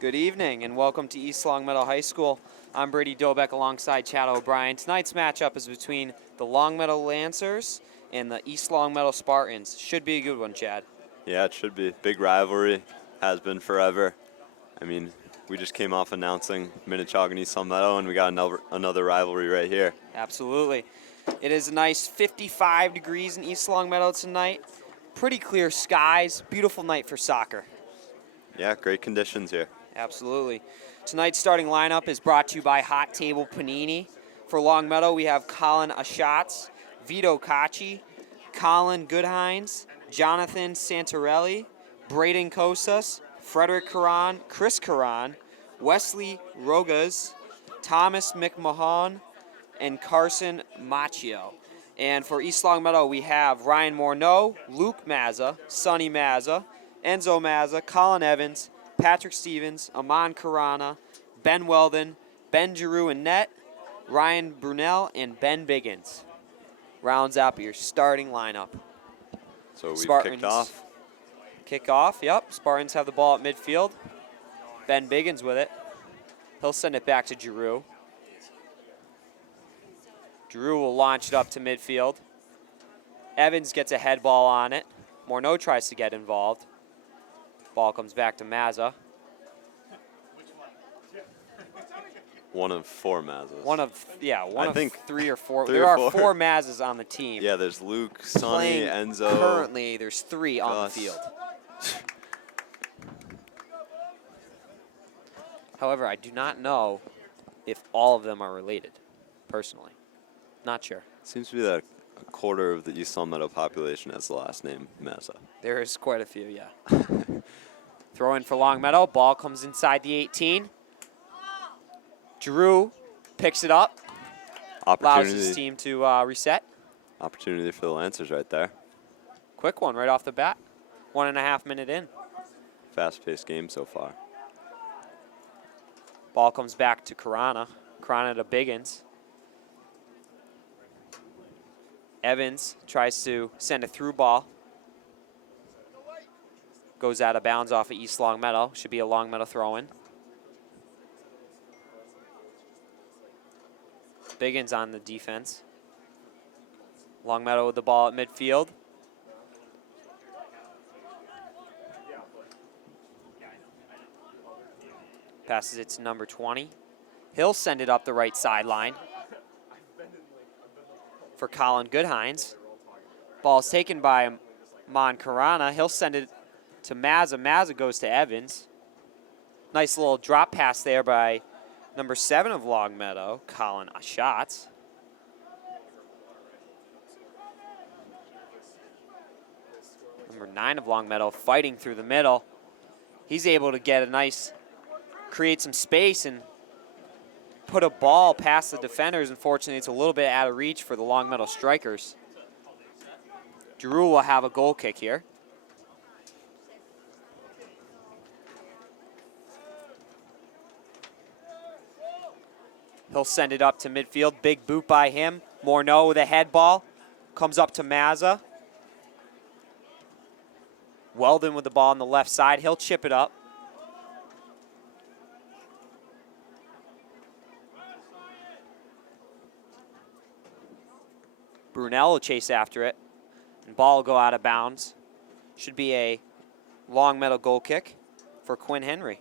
Good evening and welcome to East Longmeadow High School. I'm Brady Dobeck alongside Chad O'Brien. Tonight's matchup is between the Longmeadow Lancers and the East Longmeadow Spartans. Should be a good one, Chad. Yeah, it should be. Big rivalry. Has been forever. I mean, we just came off announcing Minnechaug and East Longmeadow, and we got another rivalry right here. Absolutely. It is a nice 55 degrees in East Longmeadow tonight. Pretty clear skies. Beautiful night for soccer. Yeah, great conditions here. Absolutely. Tonight's starting lineup is brought to you by Hot Table Panini. For Longmeadow, we have Colin Aschatz, Vito Cacci, Colin Goodhines, Jonathan Santarelli, Braden Cosas, Frederick Caron, Chris Caron, Wesley Rogas, Thomas McMahon, and Carson Macchio. And for East Longmeadow, we have Ryan Morneau, Luke Mazza, Sonny Mazza, Enzo Mazza, Colin Evans, Patrick Stevens, Aman Karana, Ben Weldon, Ben Giroux and net, Ryan Brunel, and Ben Biggins. Rounds up your starting lineup. So we've Spartans kicked off. Kick off, yep. Spartans have the ball at midfield. Ben Biggins with it. He'll send it back to Giroux. Giroux will launch it up to midfield. Evans gets a head ball on it. Morneau tries to get involved. Ball comes back to Mazza. One of four Mazzas. One of three or four. Three there or are four. four Mazzas on the team. Yeah, there's Luke, Sonny, Playing Enzo. Currently, there's three on the Gus. field. However, I do not know if all of them are related, personally. Not sure. Seems to be that a quarter of the East Longmeadow population has the last name Mazza. There is quite a few, yeah. Throw in for Longmeadow. Ball comes inside the 18. Giroux picks it up. Allows his team to reset. Opportunity for the Lancers right there. Quick one right off the bat. 1.5 minute in. Fast-paced game so far. Ball comes back to Karana. Karana to Biggins. Evans tries to send a through ball. Goes out of bounds off of East Longmeadow. Should be a Longmeadow throw-in. Biggins on the defense. Longmeadow with the ball at midfield. Passes it to number 20. He'll send it up the right sideline for Colin Goodhines. Ball's taken by Moncarana. He'll send it to Mazza. Mazza goes to Evans. Nice little drop pass there by number 7 of Longmeadow, Colin Aschatz. Number 9 of Longmeadow fighting through the middle. He's able to get a nice, create some space and put a ball past the defenders. Unfortunately, it's a little bit out of reach for the Longmeadow strikers. Giroux will have a goal kick here. He'll send it up to midfield. Big boot by him. Morneau with a head ball. Comes up to Mazza. Weldon with the ball on the left side. He'll chip it up. Brunel will chase after it. And ball will go out of bounds. Should be a Longmeadow goal kick for Quinn Henry.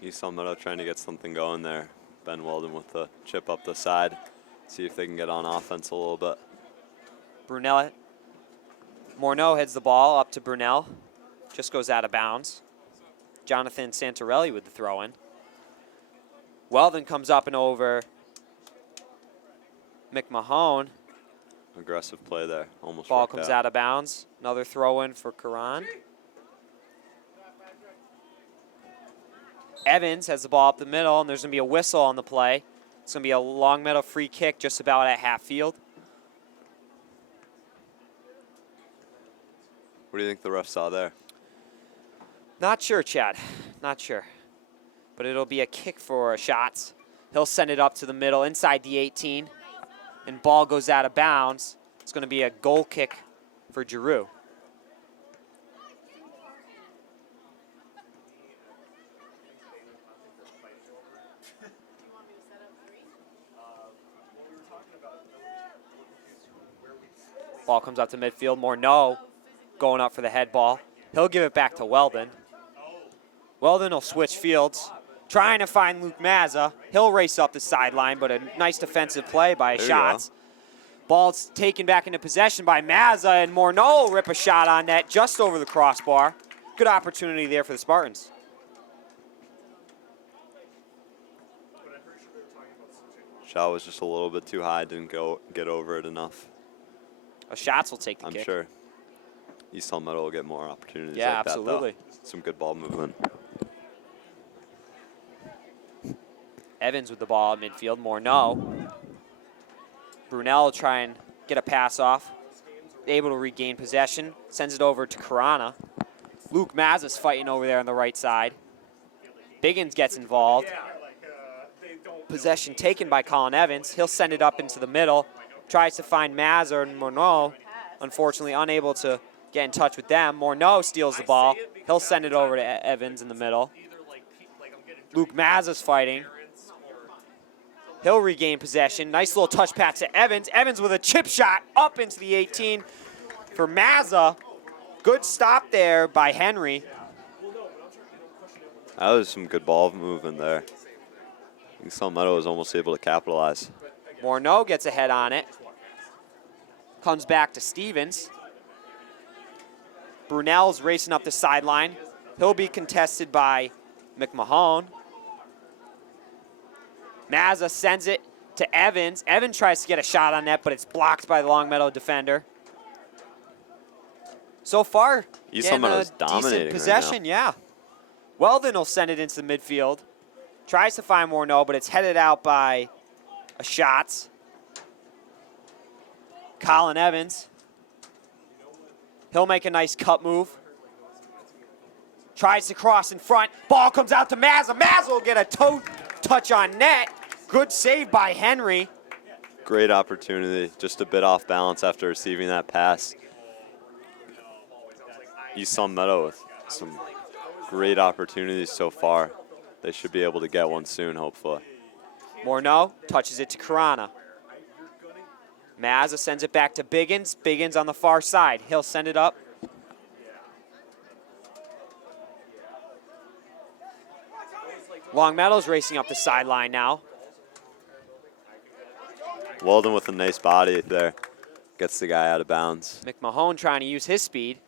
East Longmeadow trying to get something going there. Ben Weldon with the chip up the side. See if they can get on offense a little bit. Brunel. Morneau heads the ball up to Brunel. Just goes out of bounds. Jonathan Santarelli with the throw-in. Weldon comes up and over McMahon. Aggressive play there. Almost Ball worked comes out out of bounds. Another throw-in for Karan. Evans has the ball up the middle, and there's going to be a whistle on the play. It's going to be a Longmeadow free kick just about at half field. What do you think the ref saw there? Not sure, Chad. Not sure. But it'll be a kick for Shots. He'll send it up to the middle inside the 18. And ball goes out of bounds. It's going to be a goal kick for Giroux. Ball comes out to midfield. Morneau going up for the head ball. He'll give it back to Weldon. Weldon will switch fields, trying to find Luke Mazza. He'll race up the sideline, but a nice defensive play by Shots. Ball's taken back into possession by Mazza, and Morneau will rip a shot on net just over the crossbar. Good opportunity there for the Spartans. Shot was just a little bit too high, didn't get over it enough. Shots will take the kick. I'm sure East Longmeadow will get more opportunities Yeah, like absolutely. that, though. Some good ball movement. Evans with the ball at midfield. Morneau. Brunel will try and get a pass off. Able to regain possession. Sends it over to Karana. Luke Mazza's fighting over there on the right side. Biggins gets involved. Possession taken by Colin Evans. He'll send it up into the middle. Tries to find Mazza and Morneau. Unfortunately unable to get in touch with them. Morneau steals the ball. He'll send it over to Evans in the middle. Luke Mazza's fighting. He'll regain possession. Nice little touch pass to Evans. Evans with a chip shot up into the 18 for Mazza. Good stop there by Henry. That was some good ball movement there. East Longmeadow was almost able to capitalize. Morneau gets ahead on it. Comes back to Stevens. Brunel's racing up the sideline. He'll be contested by McMahon. Mazza sends it to Evans. Evans tries to get a shot on net, but it's blocked by the Longmeadow defender. So far, East getting Longmeadow's a dominating decent possession, yeah. Weldon will send it into the midfield. Tries to find Morneau, but it's headed out by a Shots. Colin Evans. He'll make a nice cut move. Tries to cross in front. Ball comes out to Mazza. Mazza will get a toe touch on net. Good save by Henry. Great opportunity, just a bit off balance after receiving that pass. East Longmeadow with some great opportunities so far. They should be able to get one soon, hopefully. Morneau touches it to Karana. Mazza sends it back to Biggins. Biggins on the far side. He'll send it up. Longmeadow's racing up the sideline now. Weldon with a nice body there. Gets the guy out of bounds. McMahon trying to use his speed.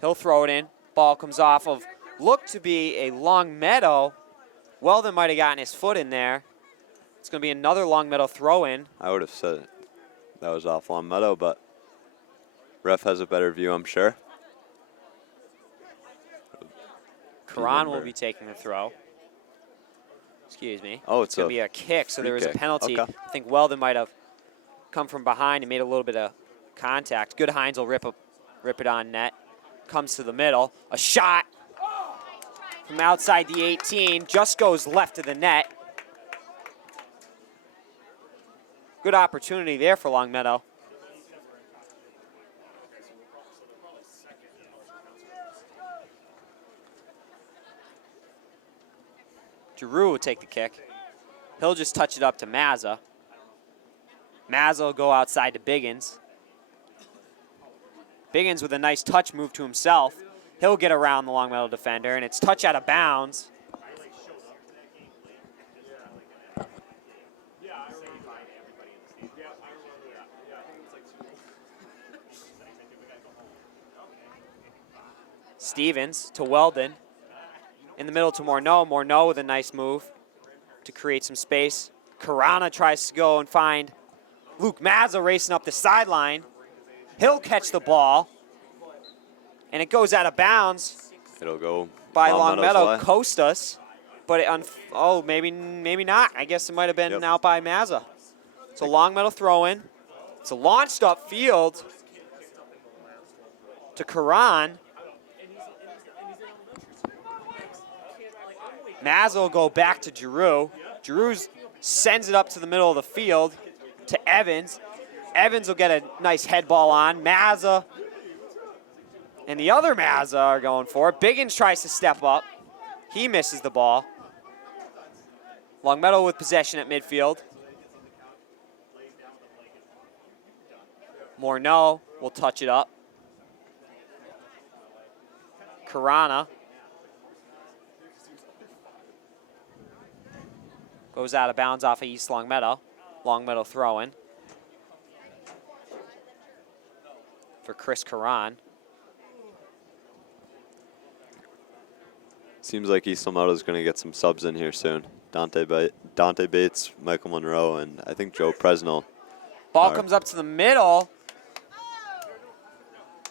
He'll throw it in. Ball comes off of, looked to be a Longmeadow. Weldon might have gotten his foot in there. It's going to be another Longmeadow throw-in. I would have said that was off Longmeadow, but ref has a better view, I'm sure. Karan will be taking the throw. Excuse me. Oh, it's going to be a kick, so there was a kick. penalty. Okay. I think Weldon might have come from behind and made a little bit of contact. Goodhines will rip it on net. Comes to the middle. A shot from outside the 18. Just goes left of the net. Good opportunity there for Longmeadow. Giroux will take the kick. He'll just touch it up to Mazza. Mazza will go outside to Biggins. Biggins with a nice touch move to himself. He'll get around the Longmeadow defender, and it's touch out of bounds. Stevens to Weldon. In the middle to Morneau. Morneau with a nice move to create some space. Karana tries to go and find Luke Mazza racing up the sideline. He'll catch the ball. And it goes out of bounds. It'll go by Longmeadow's Longmeadow way. Costas. But maybe not. I guess it might have been out by Mazza. So Longmeadow throw-in. It's a launched up field to Karan. Mazza will go back to Giroux. Giroux sends it up to the middle of the field to Evans. Evans will get a nice head ball on. Mazza and the other Mazza are going for it. Biggins tries to step up. He misses the ball. Longmeadow with possession at midfield. Morneau will touch it up. Karana goes out of bounds off of East Longmeadow. Longmeadow throwing for Chris Karan. Seems like East Longmeadow is going to get some subs in here soon. Dante Bates, Michael Monroe, and I think Joe Presnell. Ball comes up to the middle,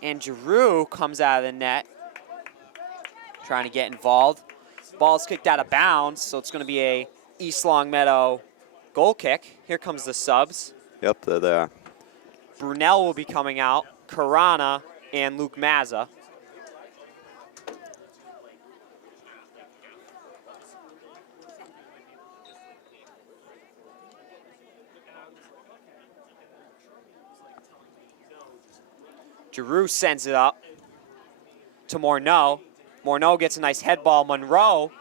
and Giroux comes out of the net, trying to get involved. Ball's kicked out of bounds, so it's going to be a East Longmeadow goal kick. Here comes the subs. Yep, there they are. Brunel will be coming out, Karana, and Luke Mazza. Giroux sends it up to Morneau. Morneau gets a nice head ball. Monroe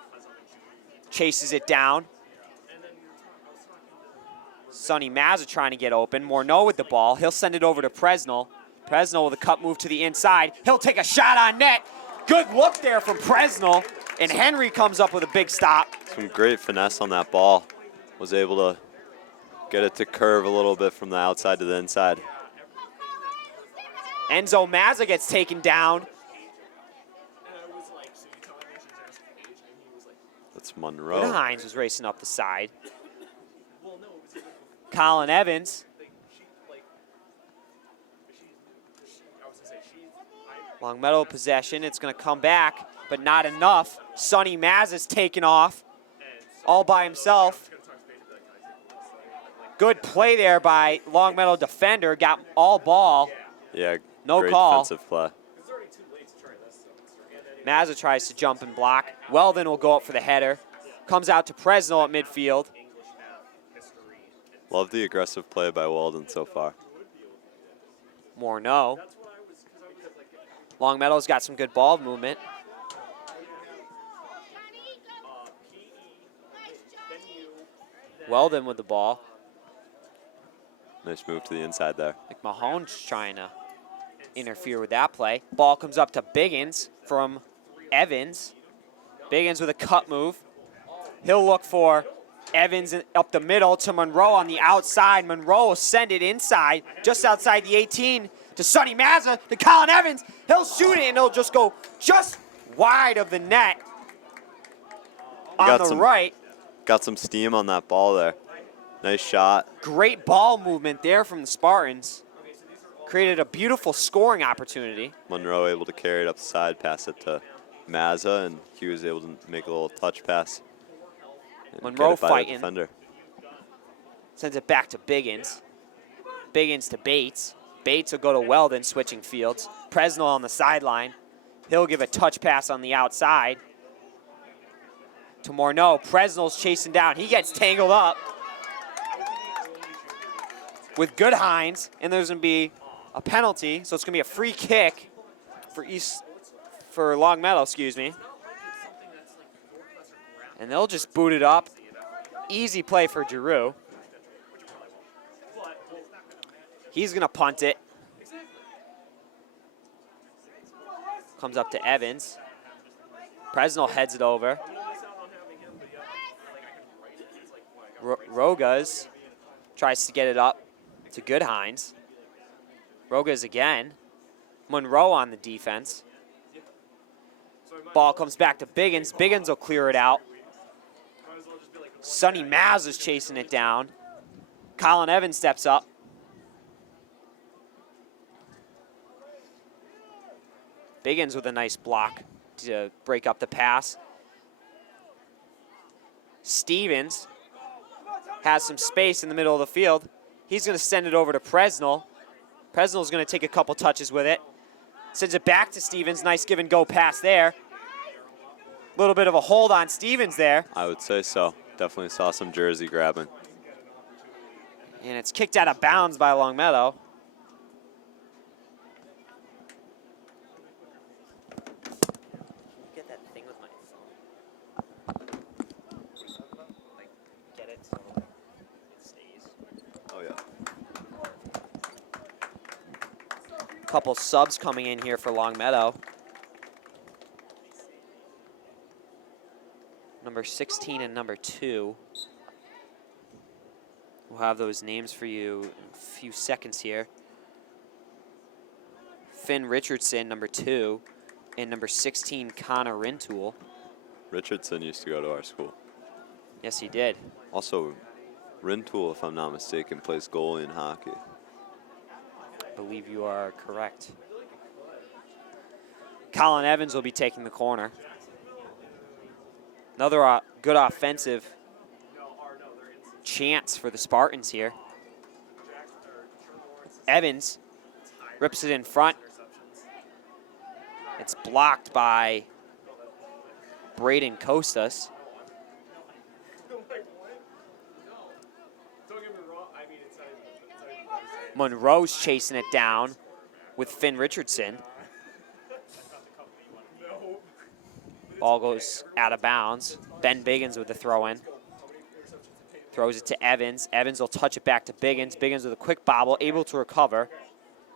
chases it down. Sonny Mazza trying to get open. Morneau with the ball. He'll send it over to Presnell. Presnell with a cut move to the inside. He'll take a shot on net. Good look there from Presnell. And Henry comes up with a big stop. Some great finesse on that ball. Was able to get it to curve a little bit from the outside to the inside. Enzo Mazza gets taken down. That's Monroe. Hines was racing up the side. Colin Evans. Longmeadow possession. It's going to come back, but not enough. Sonny Mazza's taken off all by himself. Good play there by Longmeadow defender. Got all ball. Yeah, no great call. Defensive play. Mazza tries to jump and block. Weldon will go up for the header. Comes out to Presnell at midfield. Love the aggressive play by Weldon so far. Morneau. Longmeadow's got some good ball movement. Weldon with the ball. Nice move to the inside there. McMahon's trying to interfere with that play. Ball comes up to Biggins from Evans. Biggins with a cut move. He'll look for Evans up the middle to Monroe on the outside. Monroe will send it inside, just outside the 18 to Sonny Mazza, to Colin Evans. He'll shoot it and it'll just go just wide of the net on the right. Got some steam on that ball there. Nice shot. Great ball movement there from the Spartans. Created a beautiful scoring opportunity. Monroe able to carry it up the side, pass it to Mazza, and he was able to make a little touch pass. Monroe fighting. Defender. Sends it back to Biggins. Biggins to Bates. Bates will go to Weldon, switching fields. Presnell on the sideline. He'll give a touch pass on the outside to Morneau. Presnell's chasing down. He gets tangled up with Goodhines, and there's going to be a penalty, so it's going to be a free kick for Longmeadow, excuse me. And they'll just boot it up. Easy play for Giroux. He's going to punt it. Comes up to Evans. Presnell heads it over. Rogas tries to get it up to Goodhines. Rogas again. Monroe on the defense. Ball comes back to Biggins. Biggins will clear it out. Sonny Maz is chasing it down. Colin Evans steps up. Biggins with a nice block to break up the pass. Stevens has some space in the middle of the field. He's going to send it over to Presnell. Presnell's going to take a couple touches with it. Sends it back to Stevens. Nice give and go pass there. A little bit of a hold on Stevens there. I would say so. Definitely saw some jersey grabbing. And it's kicked out of bounds by Longmeadow. Get that thing with my phone. Like, get it so it stays. Oh, yeah. couple subs coming in here for Longmeadow. Number 16 and number 2. We'll have those names for you in a few seconds here. Finn Richardson, number 2, and number 16, Connor Rintoul. Richardson used to go to our school. Yes, he did. Also, Rintoul, if I'm not mistaken, plays goalie in hockey. I believe you are correct. Colin Evans will be taking the corner. Another good offensive chance for the Spartans here. Evans rips it in front. It's blocked by Braden Costas. Monroe's chasing it down with Finn Richardson. Ball goes out of bounds. Ben Biggins with the throw-in. Throws it to Evans. Evans will touch it back to Biggins. Biggins with a quick bobble, able to recover.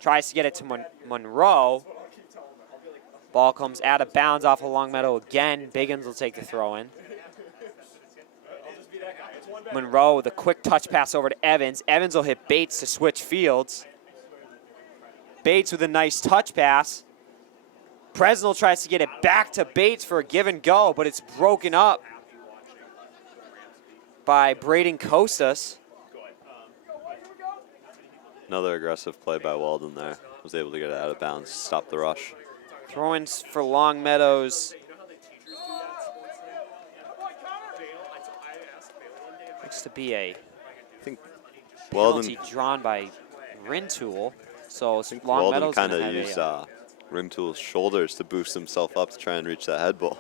Tries to get it to Monroe. Ball comes out of bounds off of Longmeadow again. Biggins will take the throw-in. Monroe with a quick touch pass over to Evans. Evans will hit Bates to switch fields. Bates with a nice touch pass. Presnell tries to get it back to Bates for a give and go, but it's broken up by Braden Costas. Another aggressive play by Walden there. Was able to get it out of bounds, stop the rush. Throw-ins for Longmeadows. Looks to be a penalty drawn by Rintoul. So Walden Longmeadow's kind gonna of have used Rintoul's shoulders to boost himself up to try and reach that head ball.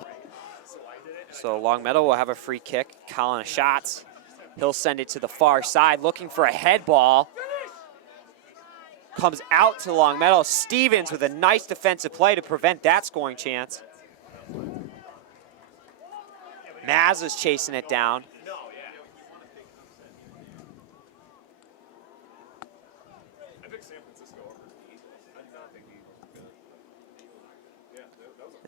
So Longmeadow will have a free kick. Colin Shots. He'll send it to the far side, looking for a head ball. Comes out to Longmeadow. Stevens with a nice defensive play to prevent that scoring chance. Mazza's chasing it down.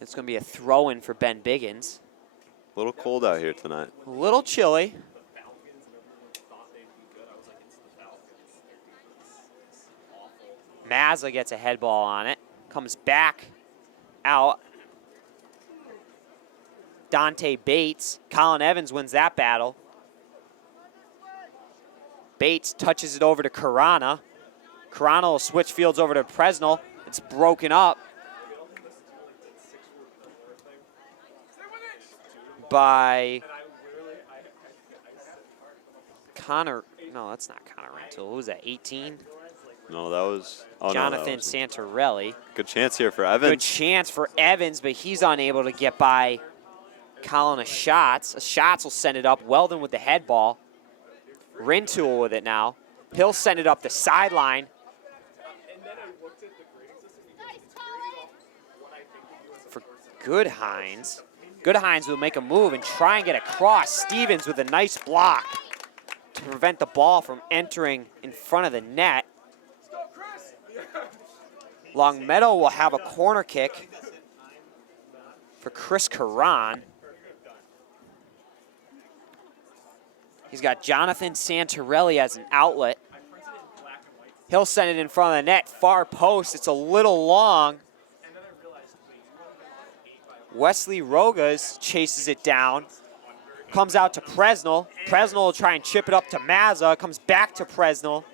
It's going to be a throw-in for Ben Biggins. A little cold out here tonight. A little chilly. Mazza gets a head ball on it. Comes back out. Dante Bates. Colin Evans wins that battle. Bates touches it over to Carana. Carana will switch fields over to Presnell. It's broken up by Connor. No, that's not Connor Rintoul. Who was that, 18? No, that was Jonathan Santorelli. Good chance here for Evans. Good chance for Evans, but he's unable to get by Colin Shots. Shots will send it up. Weldon with the head ball. Rintoul with it now. He'll send it up the sideline. For Goodhines. Goodhines will make a move and try and get across. Stevens with a nice block to prevent the ball from entering in front of the net. Longmeadow will have a corner kick for Chris Caron. He's got Jonathan Santorelli as an outlet. He'll send it in front of the net, far post. It's a little long. Wesley Rogas chases it down. Comes out to Presnell. Presnell will try and chip it up to Mazza. Comes back to Presnell.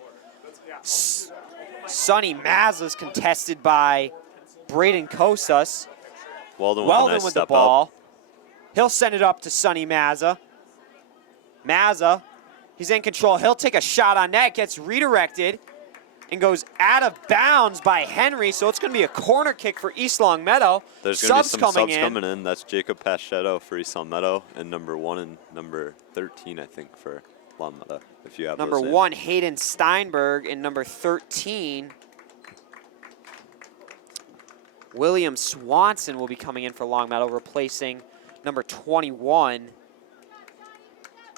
Sonny Mazza's contested by Braden Costas. Weldon with the ball. He'll send it up to Sonny Mazza. Mazza, he's in control. He'll take a shot on net, gets redirected, and goes out of bounds by Henry. So it's going to be a corner kick for East Longmeadow. There's going to be some subs coming in. That's Jacob Paschetto for East Longmeadow, and number 1 and number 13, I think, for Longmeadow, if you have number 1, Hayden Steinberg, and number 13, William Swanson will be coming in for Longmeadow, replacing number 21,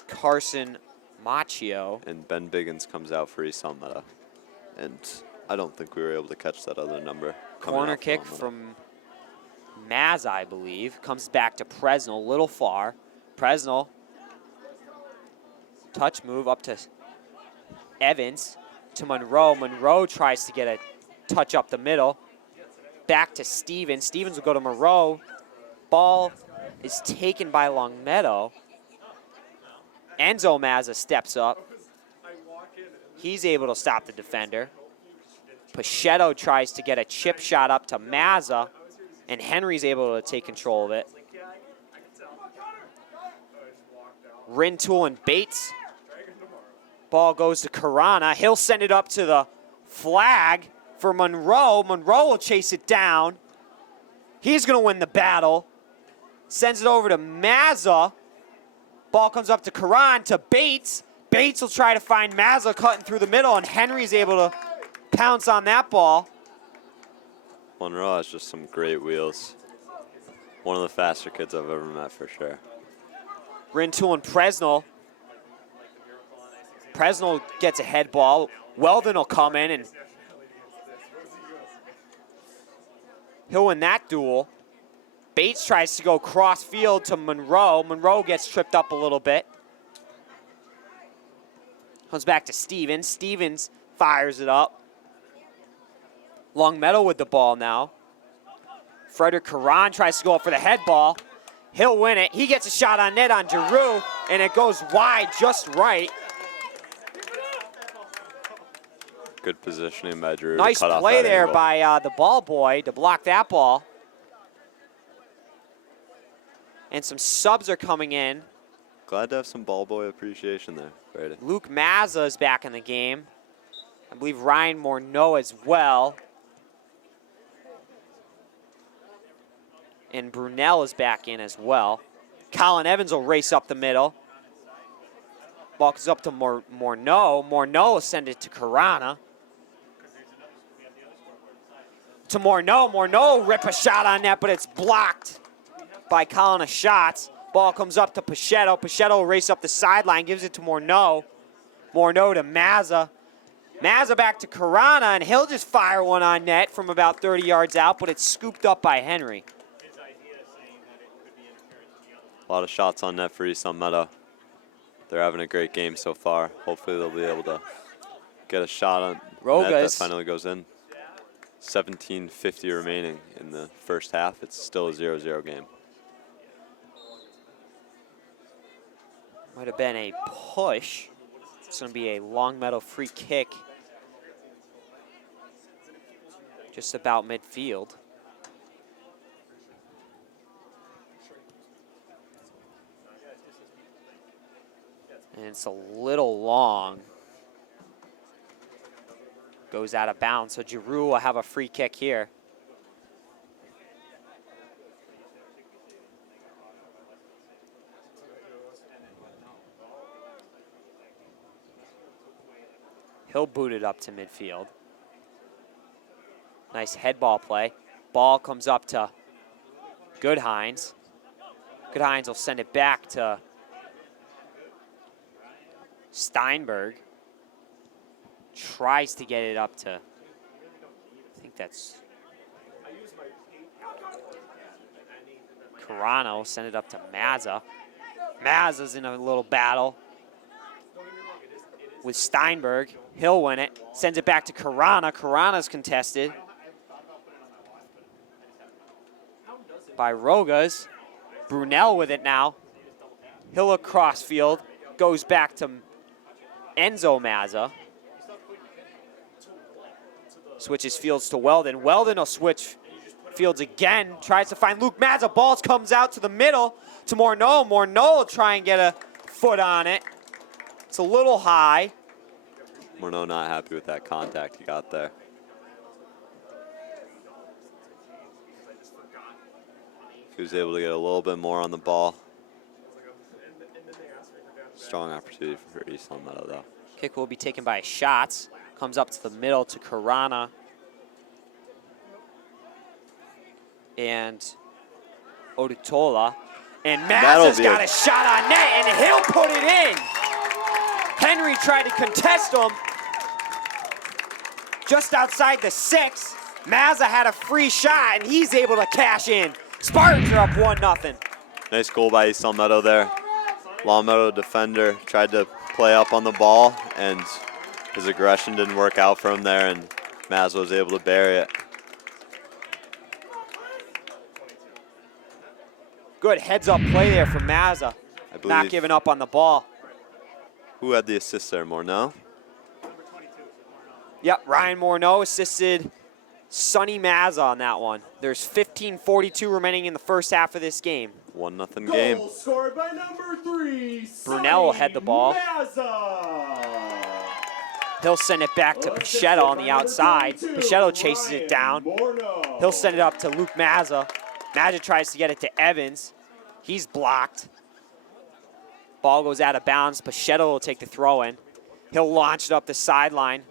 Carson Macchio. And Ben Biggins comes out for East Longmeadow. And I don't think we were able to catch that other number. Corner kick from Maz, I believe. Comes back to Presnell, a little far. Presnell, touch move up to Evans, to Monroe. Monroe tries to get a touch up the middle. Back to Stevens. Stevens will go to Monroe. Ball is taken by Longmeadow. Enzo Mazza steps up. He's able to stop the defender. Pachetto tries to get a chip shot up to Mazza, and Henry's able to take control of it. Rintoul and Bates. Ball goes to Karana. He'll send it up to the flag for Monroe. Monroe will chase it down. He's going to win the battle. Sends it over to Mazza. Ball comes up to Karan, to Bates. Bates will try to find Mazza cutting through the middle, and Henry's able to pounce on that ball. Monroe has just some great wheels. One of the faster kids I've ever met for sure. Rintoul and Presnell. Presnell gets a head ball. Weldon will come in, and he'll win that duel. Bates tries to go cross field to Monroe. Monroe gets tripped up a little bit. Comes back to Stevens. Stevens fires it up. Longmeadow with the ball now. Frederick Karan tries to go up for the head ball. He'll win it. He gets a shot on net on Giroux, and it goes wide just right. Good positioning by Giroux. Nice play there by the ball boy to block that ball. And some subs are coming in. Glad to have some ball boy appreciation there, Brady. Luke Mazza is back in the game. I believe Ryan Morneau as well. And Brunel is back in as well. Colin Evans will race up the middle. Ball goes up to Morneau. Morneau will send it to Karana. To Morneau. Morneau will rip a shot on that, but it's blocked by Colin Ashatz. Ball comes up to Pachetto. Pachetto will race up the sideline, gives it to Morneau. Morneau to Mazza. Mazza back to Karana, and he'll just fire one on net from about 30 yards out, but it's scooped up by Henry. A lot of shots on net for East Longmeadow. They're having a great game so far. Hopefully they'll be able to get a shot on net that finally goes in. 17:50 remaining in the first half. It's still a 0-0 game. Might have been a push. It's going to be a Longmeadow free kick. Just about midfield. And it's a little long. Goes out of bounds, so Giroux will have a free kick here. He'll boot it up to midfield. Nice head ball play. Ball comes up to Goodhines. Goodhines will send it back to Steinberg. Tries to get it up to, I think that's Carano. Send it up to Mazza. Mazza's in a little battle with Steinberg. He'll win it. Sends it back to Karana. Karana's contested by Rogas. Brunel with it now. He'll look cross field. Goes back to Enzo Mazza. Switches fields to Weldon. Weldon will switch fields again. Tries to find Luke Mazza. Ball comes out to the middle to Morneau. Morneau will try and get a foot on it. It's a little high. Morneau not happy with that contact he got there. He was able to get a little bit more on the ball. Strong opportunity for East Longmeadow though. Kick will be taken by Shots. Comes up to the middle to Karana. And Odutola. And Mazza's got a shot on net, and he'll put it in. Henry tried to contest him. just outside the 6. Mazza had a free shot, and he's able to cash in. Spartans are up 1-0. Nice goal by East Longmeadow there. Longmeadow defender tried to play up on the ball, and his aggression didn't work out for him there, and Mazza was able to bury it. Good heads-up play there from Mazza. I believe. Not giving up on the ball. Who had the assist there, Morneau? Yep, Ryan Morneau assisted Sonny Mazza on that one. There's 15:42 remaining in the first half of this game. 1-0 game. Goal scored by number 3, Brunel will head the ball. Mazza. He'll send it back to Pachetto on the outside. Pachetto chases it down. He'll send it up to Luke Mazza. Mazza tries to get it to Evans. He's blocked. Ball goes out of bounds. Pachetto will take the throw in. He'll launch it up the sideline.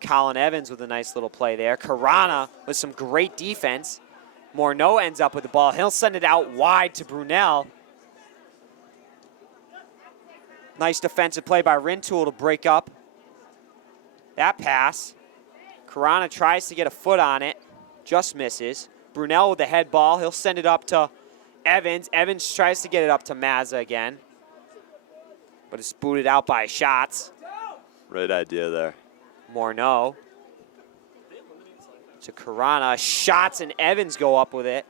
Colin Evans with a nice little play there. Karana with some great defense. Morneau ends up with the ball. He'll send it out wide to Brunel. Nice defensive play by Rintoul to break up that pass. Karana tries to get a foot on it, just misses. Brunel with the head ball. He'll send it up to Evans. Evans tries to get it up to Mazza again, but it's booted out by Shots. Right idea there. Morneau to Karana. Shots and Evans go up with it.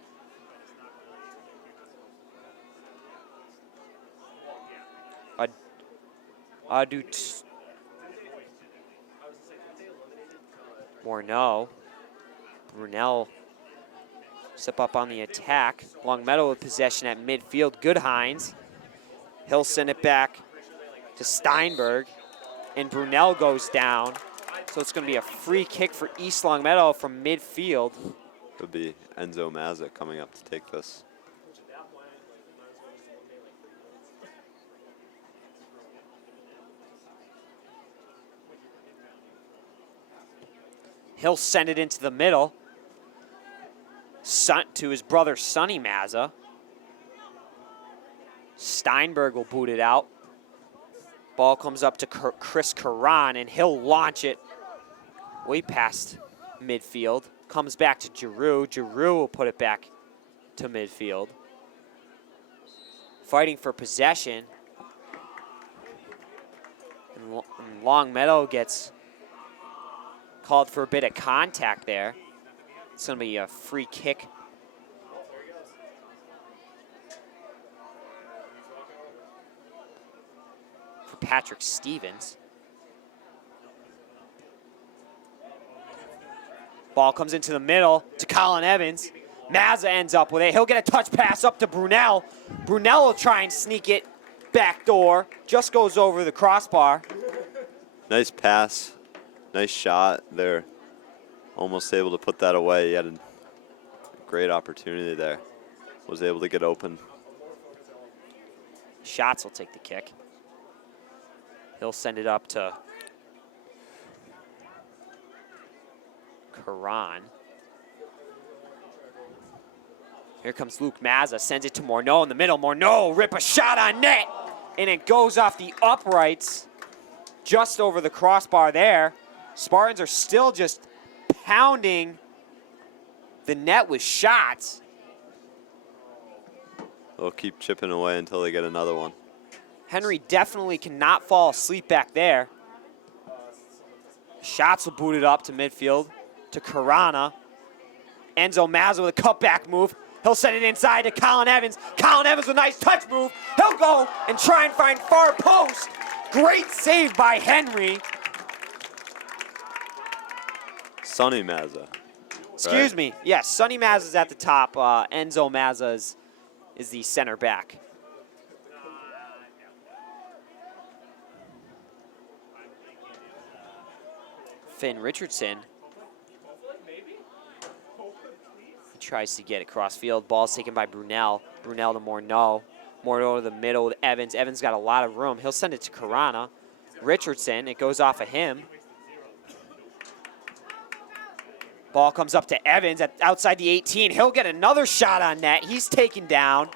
Morneau. Brunel step up on the attack. Longmeadow with possession at midfield. Goodhines. He'll send it back to Steinberg. And Brunel goes down. So it's going to be a free kick for East Longmeadow from midfield. It'll be Enzo Mazza coming up to take this. He'll send it into the middle to his brother Sonny Mazza. Steinberg will boot it out. Ball comes up to Chris Karan, and he'll launch it way past midfield. Comes back to Giroux. Giroux will put it back to midfield. Fighting for possession. And Longmeadow gets called for a bit of contact there. It's going to be a free kick. For Patrick Stevens. Ball comes into the middle to Colin Evans. Mazza ends up with it. He'll get a touch pass up to Brunel. Brunel will try and sneak it back door. Just goes over the crossbar. Nice pass. Nice shot there. Almost able to put that away. He had a great opportunity there. Was able to get open. Shots will take the kick. He'll send it up to Karan. Here comes Luke Mazza, sends it to Morneau in the middle. Morneau rip a shot on net, and it goes off the uprights just over the crossbar there. Spartans are still just pounding the net with shots. They'll keep chipping away until they get another one. Henry definitely cannot fall asleep back there. Shots will boot it up to midfield to Karana. Enzo Mazza with a cutback move. He'll send it inside to Colin Evans. Colin Evans with a nice touch move. He'll go and try and find far post. Great save by Henry. Sonny Mazza. Excuse me. Yes, Sonny Mazza's at the top. Enzo Mazza is the center back. Finn Richardson. He tries to get across field. Ball's taken by Brunel. Brunel to Morneau. Morneau to the middle with Evans. Evans got a lot of room. He'll send it to Karana. Richardson, it goes off of him. Ball comes up to Evans outside the 18. He'll get another shot on net. He's taken down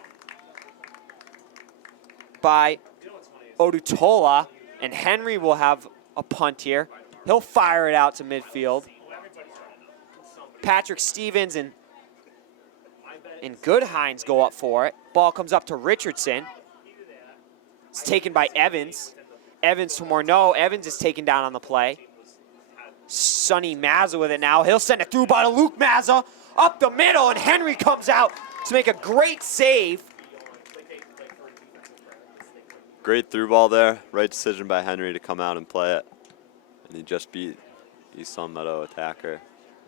by Odutola. And Henry will have a punt here. He'll fire it out to midfield. Patrick Stevens and Goodhines go up for it. Ball comes up to Richardson. It's taken by Evans. Evans to Morneau. Evans is taken down on the play. Sonny Mazza with it now. He'll send it through by Luke Mazza up the middle, and Henry comes out to make a great save. Great through ball there. Right decision by Henry to come out and play it. And he just beat East Longmeadow attacker.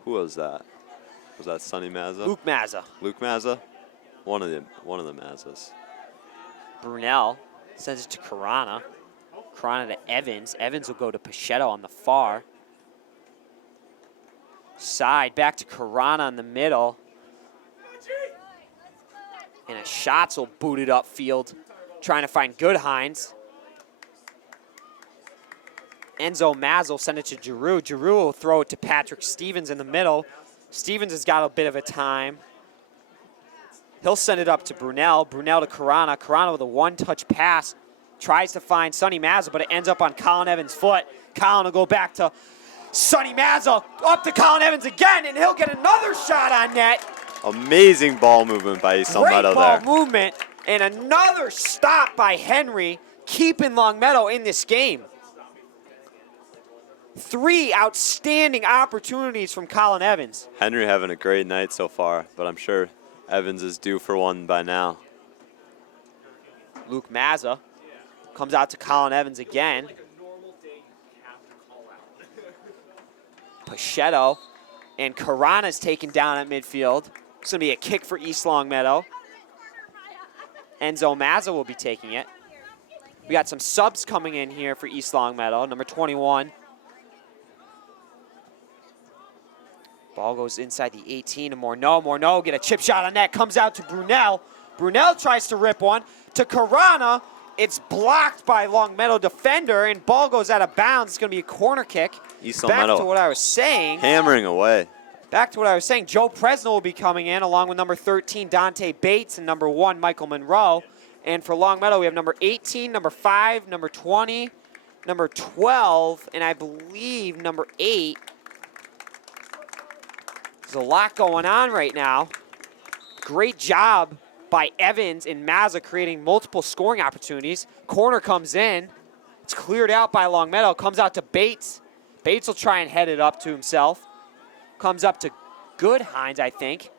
Who was that? Was that Sonny Mazza? Luke Mazza. Luke Mazza? One of the Mazzas. Brunel sends it to Carana. Carana to Evans. Evans will go to Pachetto on the far side. Back to Carana in the middle. And a shots will boot it upfield, trying to find Goodhines. Enzo Mazza will send it to Giroux. Giroux will throw it to Patrick Stevens in the middle. Stevens has got a bit of a time. He'll send it up to Brunel. Brunel to Carana. Carana with a one-touch pass. Tries to find Sonny Mazza, but it ends up on Colin Evans' foot. Colin will go back to Sonny Mazza. Up to Colin Evans again, and he'll get another shot on net. Amazing ball movement by East Longmeadow there. Great ball movement, and another stop by Henry, keeping Longmeadow in this game. 3 outstanding opportunities from Colin Evans. Henry having a great night so far, but I'm sure Evans is due for one by now. Luke Mazza comes out to Colin Evans again. Pachetto and Carana's taken down at midfield. It's going to be a kick for East Longmeadow. Enzo Mazza will be taking it. We got some subs coming in here for East Longmeadow. Number 21. Ball goes inside the 18 to Morneau. Morneau get a chip shot on net. Comes out to Brunel. Brunel tries to rip one to Carana. It's blocked by Longmeadow defender, and ball goes out of bounds. It's going to be a corner kick. East Back Longmeadow to what I was saying. hammering away. Back to what I was saying. Joe Presnell will be coming in along with number 13, Dante Bates, and number 1, Michael Monroe. And for Longmeadow, we have number 18, number 5, number 20, number 12, and I believe number 8. There's a lot going on right now. Great job by Evans and Mazza creating multiple scoring opportunities. Corner comes in. It's cleared out by Longmeadow. Comes out to Bates. Bates will try and head it up to himself. Comes up to Goodhines, I think.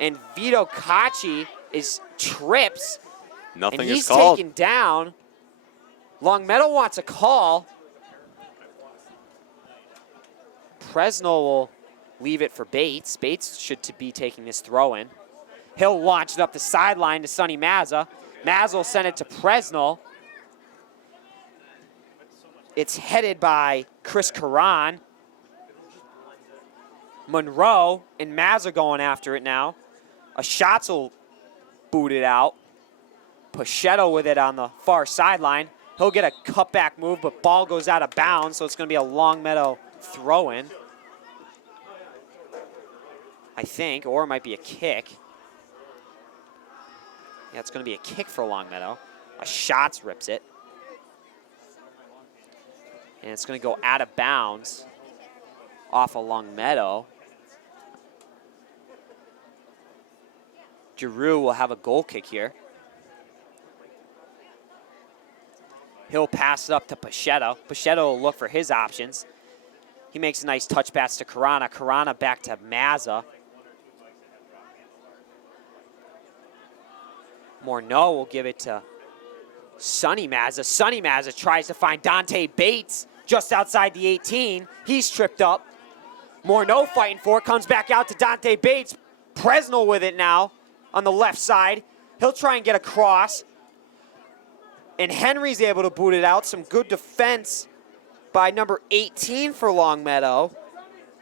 And Vito Cacci is trips. Nothing and is he's called. taken down. Longmeadow wants a call. Presnell will leave it for Bates. Bates should be taking this throw in. He'll launch it up the sideline to Sonny Mazza. Mazza will send it to Presnell. It's headed by Chris Caron. Monroe and Mazza going after it now. A shots will boot it out. Pachetto with it on the far sideline. He'll get a cutback move, but ball goes out of bounds, so it's going to be a Longmeadow throw-in, I think, or it might be a kick. Yeah, it's going to be a kick for Longmeadow. A shots rips it. And it's going to go out of bounds off of Longmeadow. Giroux will have a goal kick here. He'll pass it up to Pachetto. Pachetto will look for his options. He makes a nice touch pass to Carana. Carana back to Mazza. Morneau will give it to Sonny Mazza. Sonny Mazza tries to find Dante Bates just outside the 18. He's tripped up. Morneau fighting for it. Comes back out to Dante Bates. Presnell with it now on the left side. He'll try and get across. And Henry's able to boot it out. Some good defense by number 18 for Longmeadow,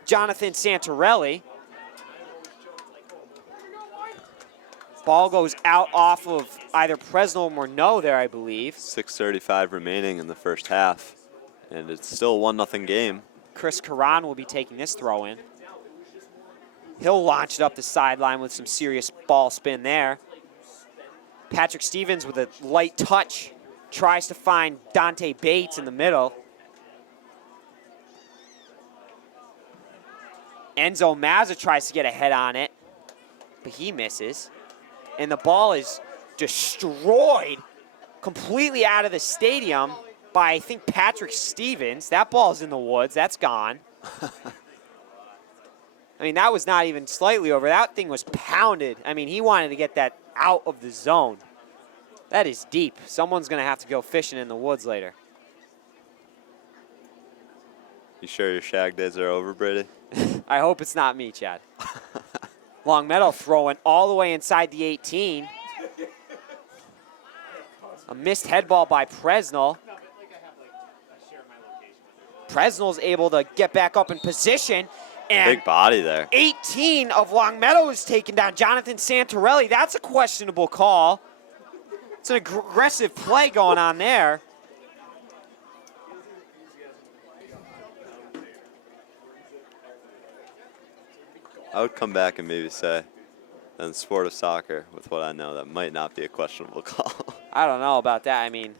Jonathan Santorelli. Ball goes out off of either Presnell or Morneau there, I believe. 6:35 remaining in the first half, and it's still a 1-0 game. Chris Caron will be taking this throw in. He'll launch it up the sideline with some serious ball spin there. Patrick Stevens with a light touch tries to find Dante Bates in the middle. Enzo Mazza tries to get a head on it, but he misses. And the ball is destroyed completely out of the stadium by, I think, Patrick Stevens. That ball's in the woods. That's gone. I mean, that was not even slightly over. That thing was pounded. I mean, he wanted to get that out of the zone. That is deep. Someone's going to have to go fishing in the woods later. You sure your shag days are over, Brady? I hope it's not me, Chad. Longmeadow throwing all the way inside the 18. A missed head ball by Presnell. Presnell's able to get back up in position. And Big body there. 18 of Longmeadow is taken down. Jonathan Santorelli, that's a questionable call. It's an aggressive play going on there. I would come back and maybe say, in the sport of soccer, with what I know, that might not be a questionable call. I don't know about that. I mean,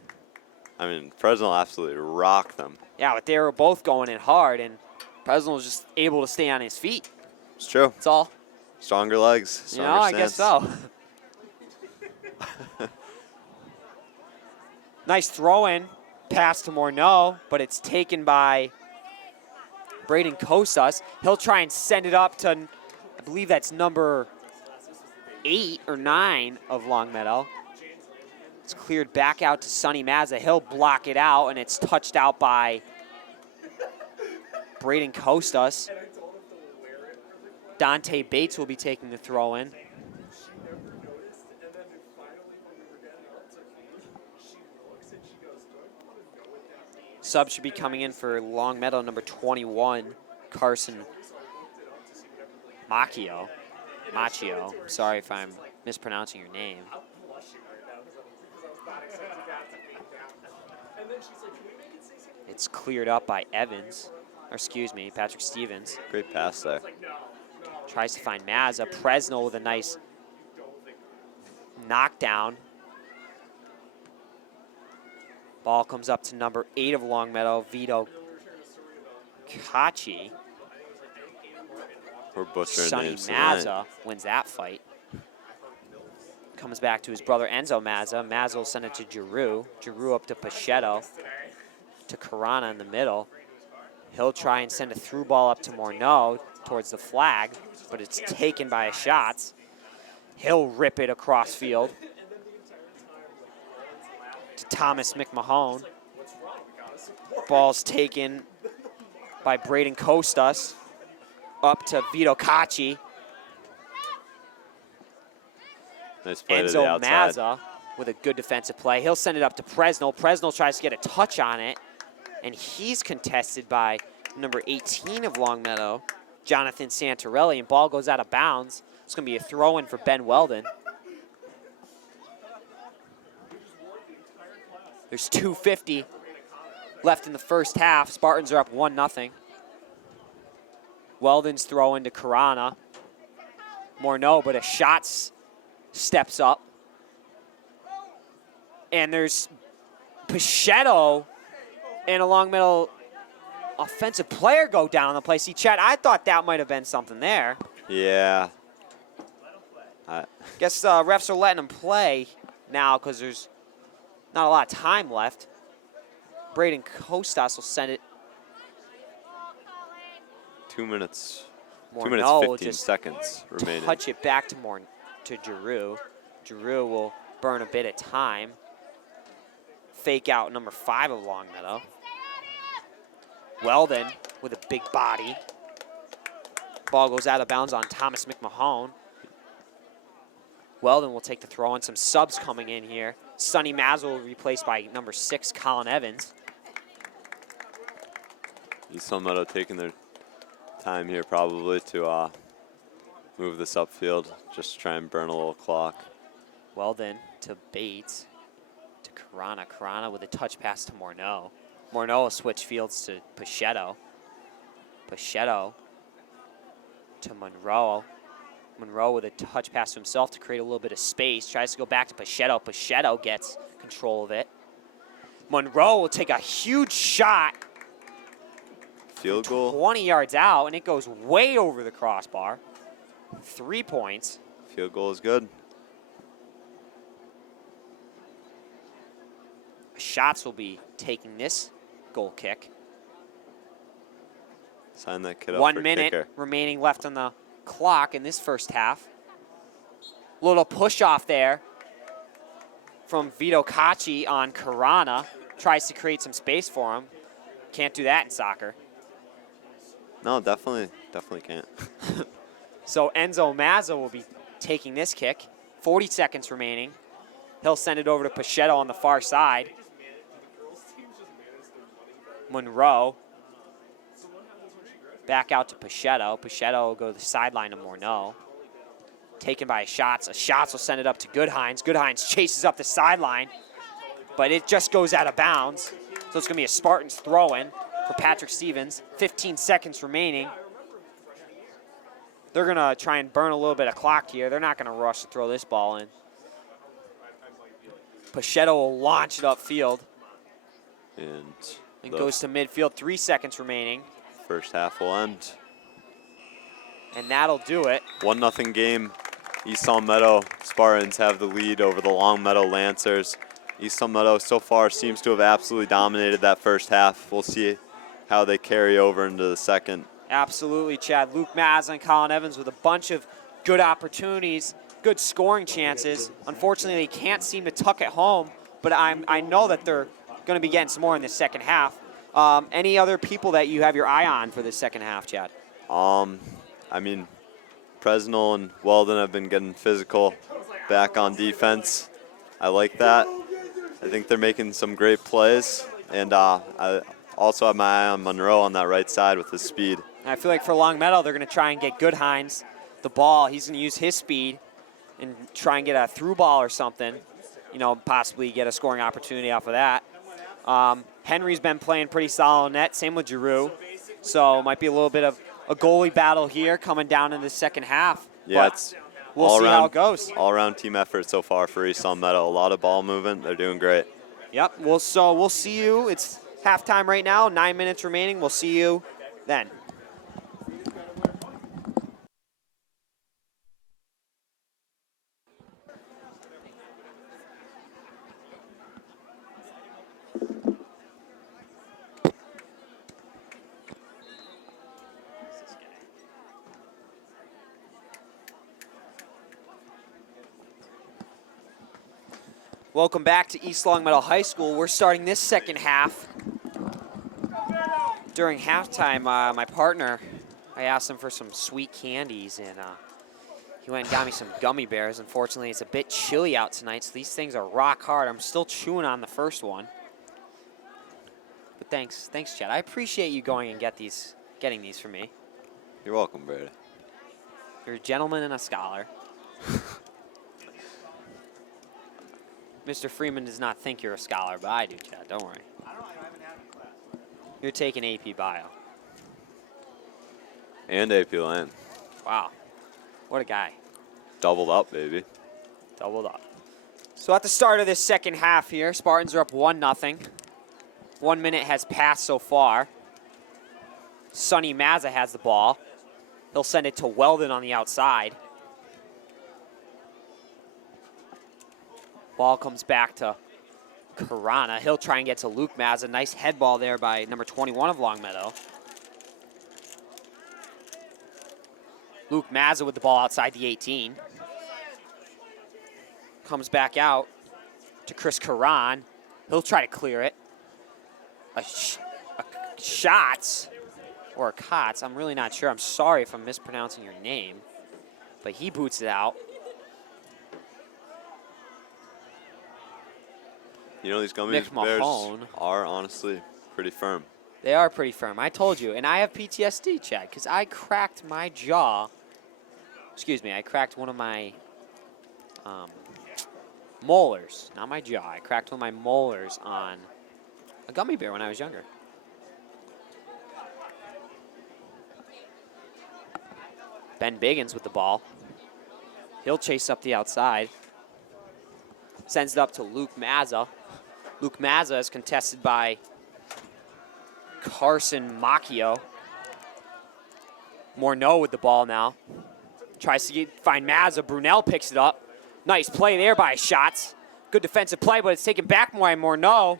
Fresnel absolutely rocked them. yeah, but they were both going in hard, and Presnell was just able to stay on his feet. It's true. That's all. Stronger legs, You stronger know, I guess stance. so. Nice throw-in, pass to Morneau, but it's taken by Braden Costas. He'll try and send it up to, I believe that's number 8 or 9 of Longmeadow. It's cleared back out to Sonny Mazza. He'll block it out, and it's touched out by Braden Costas. Dante Bates will be taking the throw-in. Sub should be coming in for Longmeadow, number 21, Carson Macchio. Sorry if I'm mispronouncing your name. It's cleared up by Evans, or excuse me, Patrick Stevens. Great pass there. Tries to find Mazza. Presnell with a nice knockdown. Ball comes up to number 8 of Longmeadow, Vito Kachi. We're butchering Sonny names tonight. Mazza wins that fight. Comes back to his brother Enzo Mazza. Mazza will send it to Giroux. Giroux up to Pachetto. To Carana in the middle. He'll try and send a through ball up to Morneau towards the flag, but it's taken by a Schatz. He'll rip it across field to Thomas McMahon. Ball's taken by Braden Costas up to Vito Kachi. Nice play to the Enzo outside. Mazza with a good defensive play. He'll send it up to Presnell. Presnell tries to get a touch on it, and he's contested by number 18 of Longmeadow, Jonathan Santorelli, and ball goes out of bounds. It's going to be a throw-in for Ben Weldon. There's 2:50 left in the first half. Spartans are up 1-0. Weldon's throw into Carana. Morneau, but a shot steps up. And there's Pachetto and a Longmeadow offensive player go down on the play. See, Chad, I thought that might have been something there. Yeah. Guess refs are letting him play now because there's not a lot of time left. Braden Costas will send it. 2 minutes. Morneau 2 minutes, will 15 just seconds remaining. touch it back to Giroux. Giroux will burn a bit of time. Fake out number 5 of Longmeadow. Weldon with a big body. Ball goes out of bounds on Thomas McMahon. Weldon will take the throw and some subs coming in here. Sonny Mazza will be replaced by number 6, Colin Evans. East Longmeadow taking their time here probably to move this upfield, just to try and burn a little clock. Weldon to Bates, to Carana. Carana with a touch pass to Morneau. Morneau will switch fields to Pachetto. Pachetto to Monroe. Monroe with a touch pass to himself to create a little bit of space. Tries to go back to Pachetto. Pachetto gets control of it. Monroe will take a huge shot Field goal. 20 yards out, and it goes way over the crossbar. 3 points. Field goal is good. Shots will be taking this goal kick. Sign that kid up 1 for minute kicker. remaining left on the clock in this first half. Little push off there from Vito Cacci on Karana. Tries to create some space for him. Can't do that in soccer. No, definitely can't. So Enzo Mazza will be taking this kick. 40 seconds remaining. He'll send it over to Pachetto on the far side. Monroe. Back out to Pachetto. Pachetto will go to the sideline to Morneau. Taken by Schatz. Schatz will send it up to Goodhines. Goodhines chases up the sideline, but it just goes out of bounds. So it's going to be a Spartans throw-in for Patrick Stevens. 15 seconds remaining. They're going to try and burn a little bit of clock here. They're not going to rush to throw this ball in. Pachetto will launch it upfield. And It goes to midfield. 3 seconds remaining. first half will end. And that'll do it. 1-0 game. East Longmeadow Spartans have the lead over the Longmeadow Lancers. East Longmeadow so far seems to have absolutely dominated that first half. We'll see how they carry over into the second. Absolutely, Chad. Luke Mazza and Colin Evans with a bunch of good opportunities, good scoring chances. Unfortunately, they can't seem to tuck it home, but I know that they're going to be getting some more in the second half. Any other people that you have your eye on for the second half, Chad? I mean, Presnell and Weldon have been getting physical back on defense. I like that. I think they're making some great plays. And I also have my eye on Monroe on that right side with his speed. I feel like for Longmeadow, they're going to try and get Goodhines the ball. He's going to use his speed and try and get a through ball or something, you know, possibly get a scoring opportunity off of that. Henry's been playing pretty solid net, same with Giroux. So might be a little bit of a goalie battle here coming down in the second half. Yeah, but it's we'll see how it goes. All-around team effort so far for East Longmeadow. A lot of ball movement. They're doing great. Yep, we'll see you. It's halftime right now, 9 minutes remaining. We'll see you then. Welcome back to East Longmeadow High School. We're starting this second half. During halftime, my partner, I asked him for some sweet candies, and he went and got me some gummy bears. Unfortunately, it's a bit chilly out tonight, so these things are rock hard. I'm still chewing on the first one. But thanks, Chad. I appreciate you going and getting these for me. You're welcome, Brady. You're a gentleman and a scholar. Mr. Freeman does not think you're a scholar, but I do, Chad. Don't worry. You're taking AP Bio. And AP Land. Wow. What a guy. Doubled up, baby. Doubled up. So at the start of this second half here, Spartans are up 1-0. 1 minute has passed so far. Sonny Mazza has the ball. He'll send it to Weldon on the outside. Ball comes back to Karana. He'll try and get to Luke Mazza. Nice head ball there by number 21 of Longmeadow. Luke Mazza with the ball outside the 18. Comes back out to Chris Karan. He'll try to clear it. A Shots, or a Kotz, I'm really not sure. I'm sorry if I'm mispronouncing your name. But he boots it out. You know, these gummy Nick bears Mahone. are honestly pretty firm. They are pretty firm. I told you. And I have PTSD, Chad, because I cracked my jaw. Excuse me, I cracked one of my molars. Not my jaw. I cracked one of my molars on a gummy bear when I was younger. Ben Biggins with the ball. He'll chase up the outside. Sends it up to Luke Mazza. Luke Mazza is contested by Carson Macchio. Morneau with the ball now. Tries to find Mazza. Brunel picks it up. Nice play there by Schatz. Good defensive play, but it's taken back by Morneau.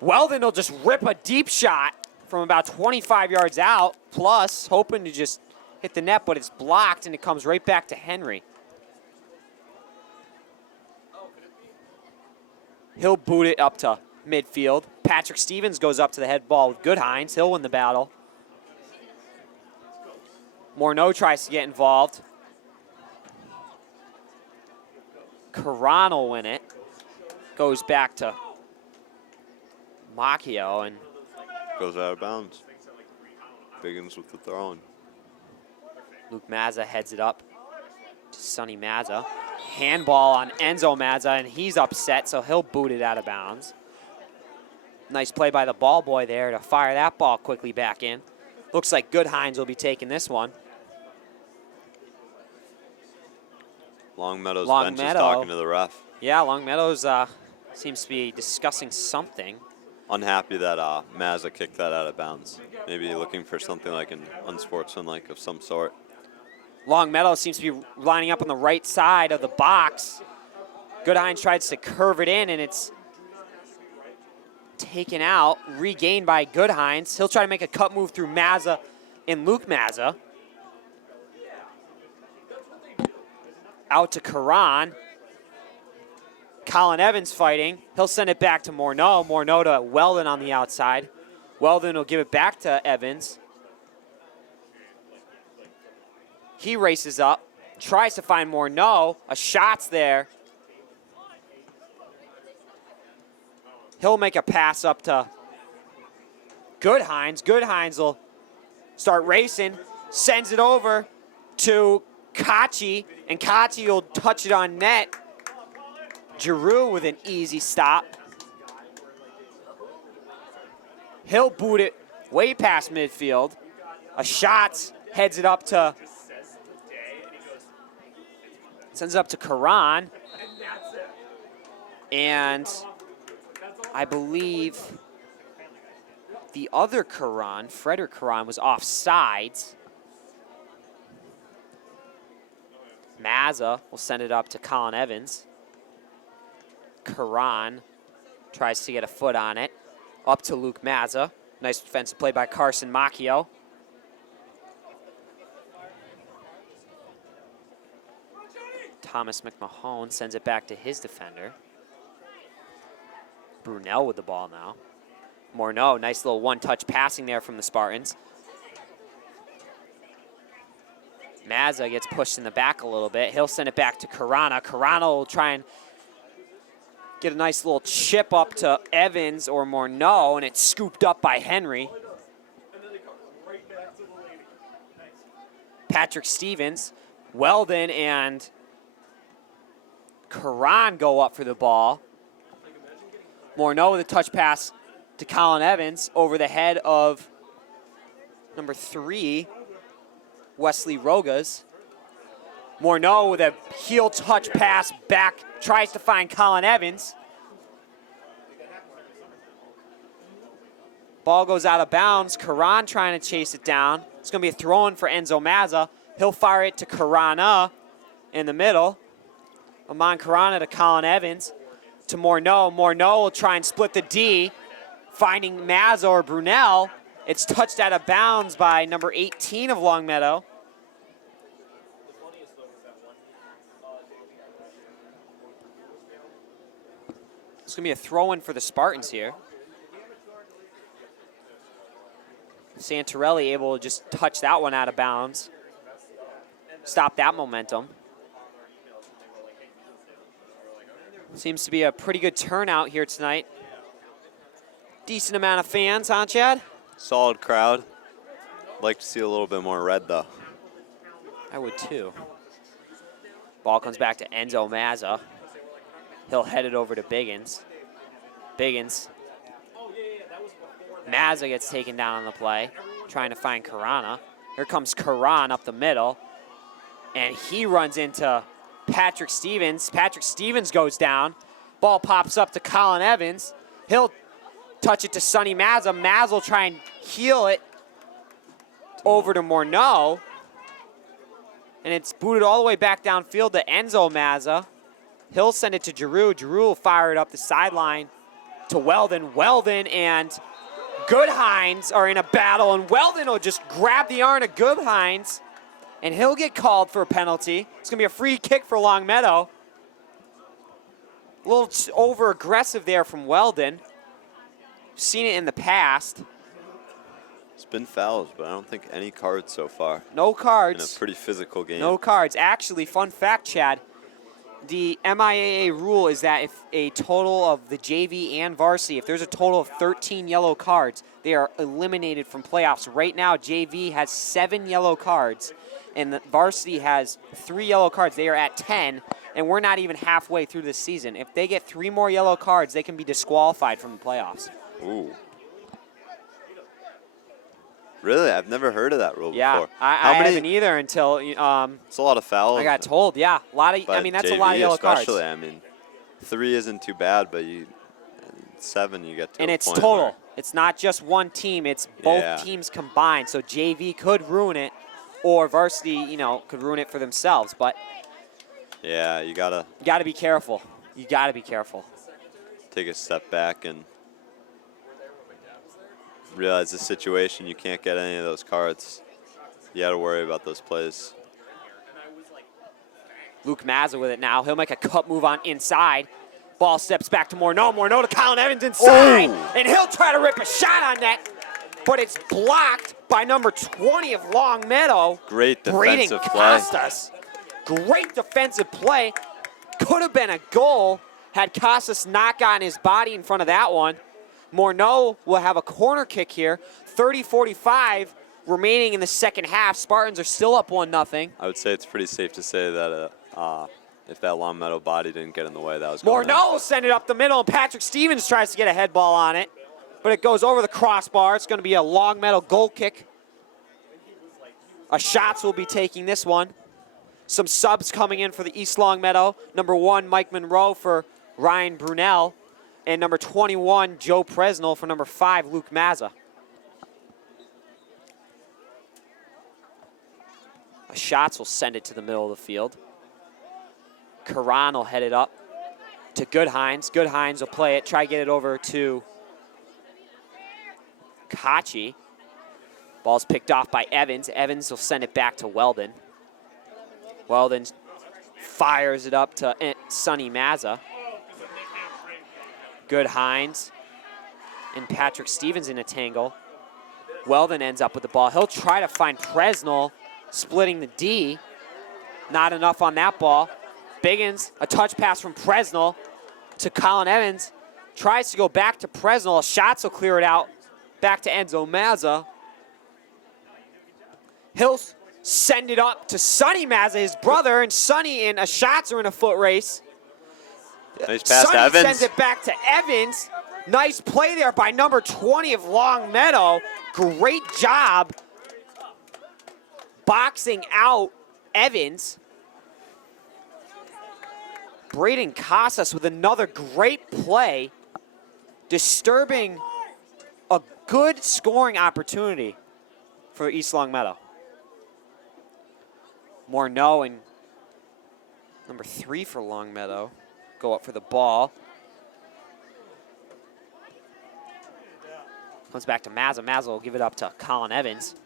Weldon will just rip a deep shot from about 25 yards out, plus hoping to just hit the net, but it's blocked, and it comes right back to Henry. He'll boot it up to midfield. Patrick Stevens goes up to the head ball with Goodhines. He'll win the battle. Morneau tries to get involved. Karan will win it. Goes back to Macchio and goes out of bounds. Biggins with the throw-in. Luke Mazza heads it up to Sonny Mazza. Handball on Enzo Mazza, and he's upset, so he'll boot it out of bounds. Nice play by the ball boy there to fire that ball quickly back in. Looks like Goodhines will be taking this one. Longmeadow's bench is Longmeadow. talking to the ref. Yeah, Longmeadow's seems to be discussing something. Unhappy that Mazza kicked that out of bounds. Maybe looking for something like an unsportsmanlike of some sort. Longmeadow seems to be lining up on the right side of the box. Goodhines tries to curve it in, and it's taken out, regained by Goodhines. He'll try to make a cut move through Mazza and Luke Mazza. Out to Karan. Colin Evans fighting. He'll send it back to Morneau. Morneau to Weldon on the outside. Weldon will give it back to Evans. He races up, tries to find Morneau. A shot's there. He'll make a pass up to Goodhines. Goodhines will start racing, sends it over to Kachi, and Kachi will touch it on net. Giroux with an easy stop. He'll boot it way past midfield. A shot heads it up to, sends it up to Karan. And I believe the other Karan, Frederick Karan, was offsides. Mazza will send it up to Colin Evans. Karan tries to get a foot on it. Up to Luke Mazza. Nice defensive play by Carson Macchio. Thomas McMahon sends it back to his defender. Brunel with the ball now. Morneau, nice little one-touch passing there from the Spartans. Mazza gets pushed in the back a little bit. He'll send it back to Karana. Karana will try and get a nice little chip up to Evans or Morneau, and it's scooped up by Henry. Patrick Stevens, Weldon, and Karan go up for the ball. Morneau with a touch pass to Colin Evans over the head of number 3, Wesley Rogas. Morneau with a heel touch pass back, tries to find Colin Evans. Ball goes out of bounds. Karan trying to chase it down. It's going to be a throw-in for Enzo Mazza. He'll fire it to Karana in the middle. Amon Karana to Colin Evans. To Morneau. Morneau will try and split the D, finding Mazza or Brunel. It's touched out of bounds by number 18 of Longmeadow. It's going to be a throw-in for the Spartans here. Santorelli able to just touch that one out of bounds. Stop that momentum. Seems to be a pretty good turnout here tonight. Decent amount of fans, huh, Chad? Solid crowd. Like to see a little bit more red, though. I would too. Ball comes back to Enzo Mazza. He'll head it over to Biggins. Biggins. Mazza gets taken down on the play, trying to find Karana. Here comes Karan up the middle, and he runs into Patrick Stevens. Patrick Stevens goes down. Ball pops up to Colin Evans. He'll touch it to Sonny Mazza. Mazza will try and heel it over to Morneau. And it's booted all the way back downfield to Enzo Mazza. He'll send it to Giroux. Giroux will fire it up the sideline to Weldon. Weldon and Goodhines are in a battle, and Weldon will just grab the arm of Goodhines, and he'll get called for a penalty. It's going to be a free kick for Longmeadow. A little over-aggressive there from Weldon. Seen it in the past. It's been fouls, but I don't think any cards so far. No cards. In a pretty physical game. No cards. Actually, fun fact, Chad, the MIAA rule is that if a total of the JV and varsity, if there's a total of 13 yellow cards, they are eliminated from playoffs. Right now, JV has 7 yellow cards, and the varsity has 3 yellow cards. They are at 10, and we're not even halfway through this season. If they get 3 more yellow cards, they can be disqualified from the playoffs. Ooh. Really? I've never heard of that rule before. I haven't either until it's a lot of fouls. I got told. Yeah, a lot of. I mean, that's JV a lot of yellow cards. Especially, I mean, 3 isn't too bad, but 7 you get to. And a it's point total. where- It's not just one team. It's both teams combined. So JV could ruin it, or varsity, could ruin it for themselves. But yeah, you gotta be careful. You gotta be careful. take a step back and realize the situation. You can't get any of those cards. You got to worry about those plays. Luke Mazza with it now. He'll make a cut move on inside. Ball steps back to Morneau. Morneau to Colin Evans inside. Ooh. And he'll try to rip a shot on that. But it's blocked by number 20 of Longmeadow. Great Braden defensive play. Costas. Great defensive play. Could have been a goal had Costas not gotten his body in front of that one. Morneau will have a corner kick here. 30-45 remaining in the second half. Spartans are still up 1-0. I would say it's pretty safe to say that if that Longmeadow body didn't get in the way, that was going in. Morneau will send it up the middle, and Patrick Stevens tries to get a head ball on it, but it goes over the crossbar. It's going to be a Longmeadow goal kick. Shots will be taking this one. Some subs coming in for the East Longmeadow. Number 1, Mike Monroe for Ryan Brunel. And number 21, Joe Presnell for number 5, Luke Mazza. Shots will send it to the middle of the field. Karan will head it up to Goodhines. Goodhines will play it, try to get it over to Kachi. Ball's picked off by Evans. Evans will send it back to Weldon. Weldon fires it up to Sonny Mazza. Goodhines and Patrick Stevens in a tangle. Weldon ends up with the ball. He'll try to find Presnell splitting the D. Not enough on that ball. Biggins, a touch pass from Presnell to Colin Evans. Tries to go back to Presnell. Shots will clear it out. Back to Enzo Mazza. He'll send it up to Sonny Mazza, his brother, and Sonny and Shots are in a foot race. Nice pass to Sonny Evans. sends it back to Evans. Nice play there by number 20 of Longmeadow. Great job boxing out Evans. Braden Casas with another great play, disturbing a good scoring opportunity for East Longmeadow. Morneau and number 3 for Longmeadow go up for the ball. Comes back to Mazza. Mazza will give it up to Colin Evans.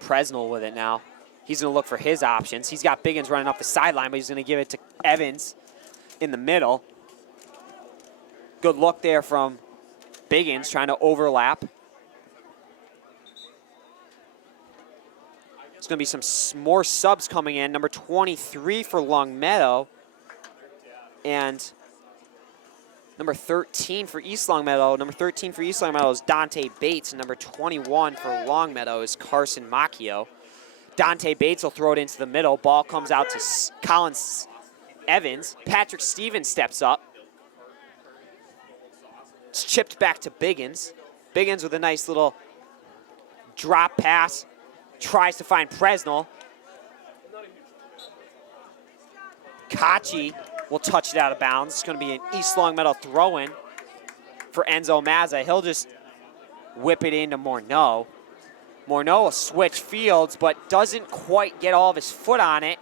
Presnell with it now. He's going to look for his options. He's got Biggins running up the sideline, but he's going to give it to Evans in the middle. Good look there from Biggins trying to overlap. There's going to be some more subs coming in. Number 23 for Longmeadow. And number 13 for East Longmeadow. Number 13 for East Longmeadow is Dante Bates. And number 21 for Longmeadow is Carson Macchio. Dante Bates will throw it into the middle. Ball comes out to Colin Evans. Patrick Stevens steps up. It's chipped back to Biggins. Biggins with a nice little drop pass. Tries to find Presnell. Kachi will touch it out of bounds. It's going to be an East Longmeadow throw-in for Enzo Mazza. He'll just whip it into Morneau. Morneau will switch fields, but doesn't quite get all of his foot on it.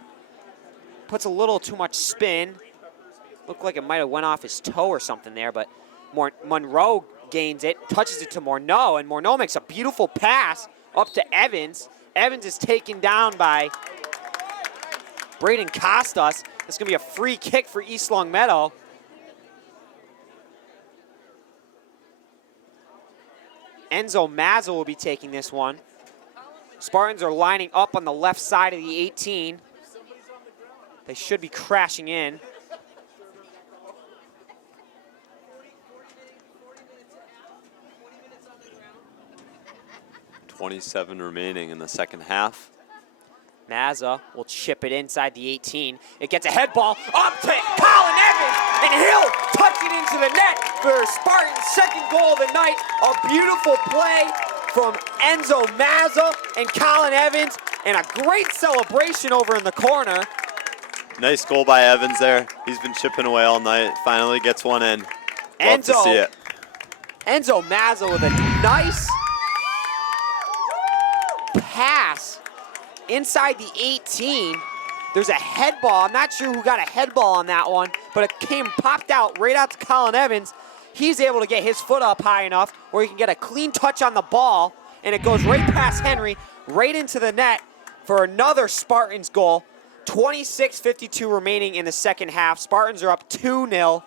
Puts a little too much spin. Looked like it might have went off his toe or something there, but Monroe gains it, touches it to Morneau, and Morneau makes a beautiful pass up to Evans. Evans is taken down by Braden Costas. It's going to be a free kick for East Longmeadow. Enzo Mazza will be taking this one. Spartans are lining up on the left side of the 18. They should be crashing in. 27 remaining in the second half. Mazza will chip it inside the 18. It gets a head ball up to Colin Evans, and he'll touch it into the net for Spartan's second goal of the night. A beautiful play from Enzo Mazza and Colin Evans, and a great celebration over in the corner. Nice goal by Evans there. He's been chipping away all night. Finally gets one in. Love to see it. Enzo Mazza with a nice pass inside the 18. There's a head ball. I'm not sure who got a head ball on that one, but it popped out right out to Colin Evans. He's able to get his foot up high enough where he can get a clean touch on the ball, and it goes right past Henry, right into the net for another Spartans goal. 26:52 remaining in the second half. Spartans are up 2-0.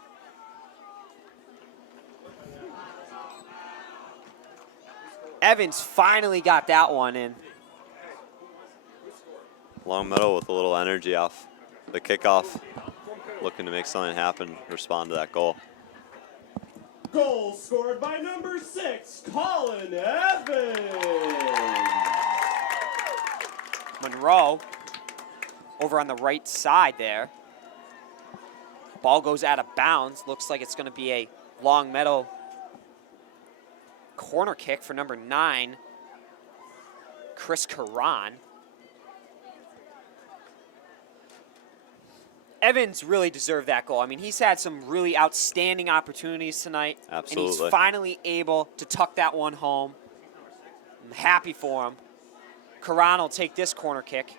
Evans finally got that one in. Longmeadow with a little energy off the kickoff, looking to make something happen, respond to that goal. Goal scored by number 6, Colin Evans. Monroe over on the right side there. Ball goes out of bounds. Looks like it's going to be a Longmeadow corner kick for number 9, Chris Karan. Evans really deserved that goal. I mean, he's had some really outstanding opportunities tonight. Absolutely. And he's finally able to tuck that one home. I'm happy for him. Karan will take this corner kick.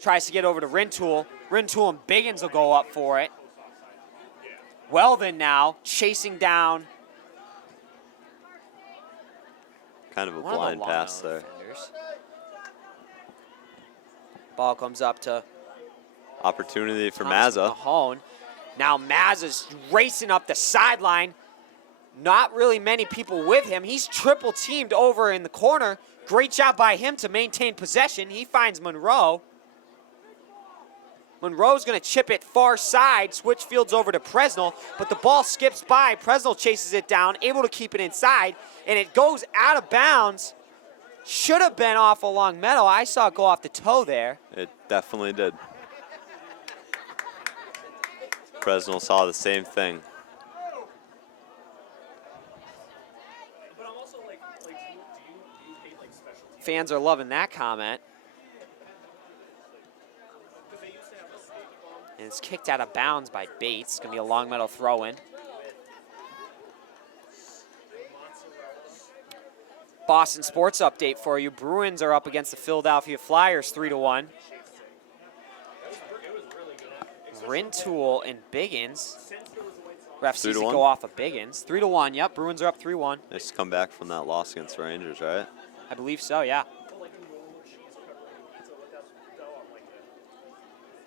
Tries to get over to Rintoul. Rintoul and Biggins will go up for it. Weldon now chasing down Kind of a one of the blind pass Longmeadow there. defenders. Ball comes up to Opportunity for Thomas Mazza. Mahone. Now Mazza's racing up the sideline. Not really many people with him. He's triple teamed over in the corner. Great job by him to maintain possession. He finds Monroe. Monroe's going to chip it far side, switch fields over to Presnell, but the ball skips by. Presnell chases it down, able to keep it inside, and it goes out of bounds. Should have been off a Longmeadow. I saw it go off the toe there. It definitely did. Presnell saw the same thing. Fans are loving that comment. And it's kicked out of bounds by Bates. It's going to be a Longmeadow throw-in. Boston sports update for you. Bruins are up against the Philadelphia Flyers 3-1. Rintoul and Biggins. Ref sees it go off of Biggins. 3-1, yep. Bruins are up 3-1. Nice to come back from that loss against the Rangers, right? I believe so, yeah.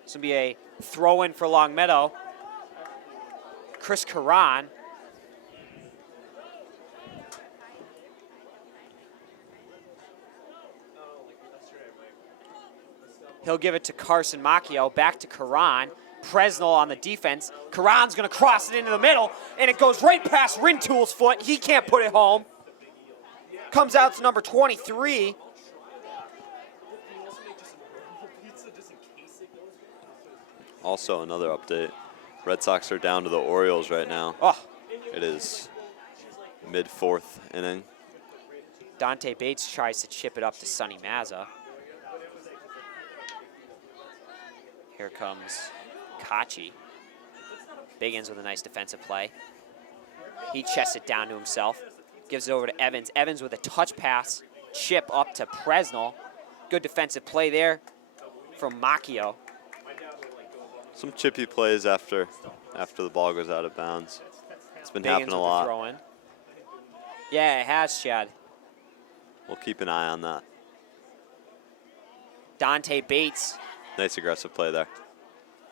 This will be a throw-in for Longmeadow. Chris Karan. He'll give it to Carson Macchio. Back to Karan. Presnell on the defense. Karan's going to cross it into the middle, and it goes right past Rintoul's foot. He can't put it home. Comes out to number 23. Also, another update. Red Sox are down to the Orioles right now. Oh, It is mid-4th inning. Dante Bates tries to chip it up to Sonny Mazza. Here comes Kachi. Biggins with a nice defensive play. He chests it down to himself. Gives it over to Evans. Evans with a touch pass. Chip up to Presnell. Good defensive play there from Macchio. Some chippy plays after the ball goes out of bounds. It's been Biggins happening with a the lot. throw in. Yeah, it has, Chad. We'll keep an eye on that. Dante Bates Nice aggressive play there.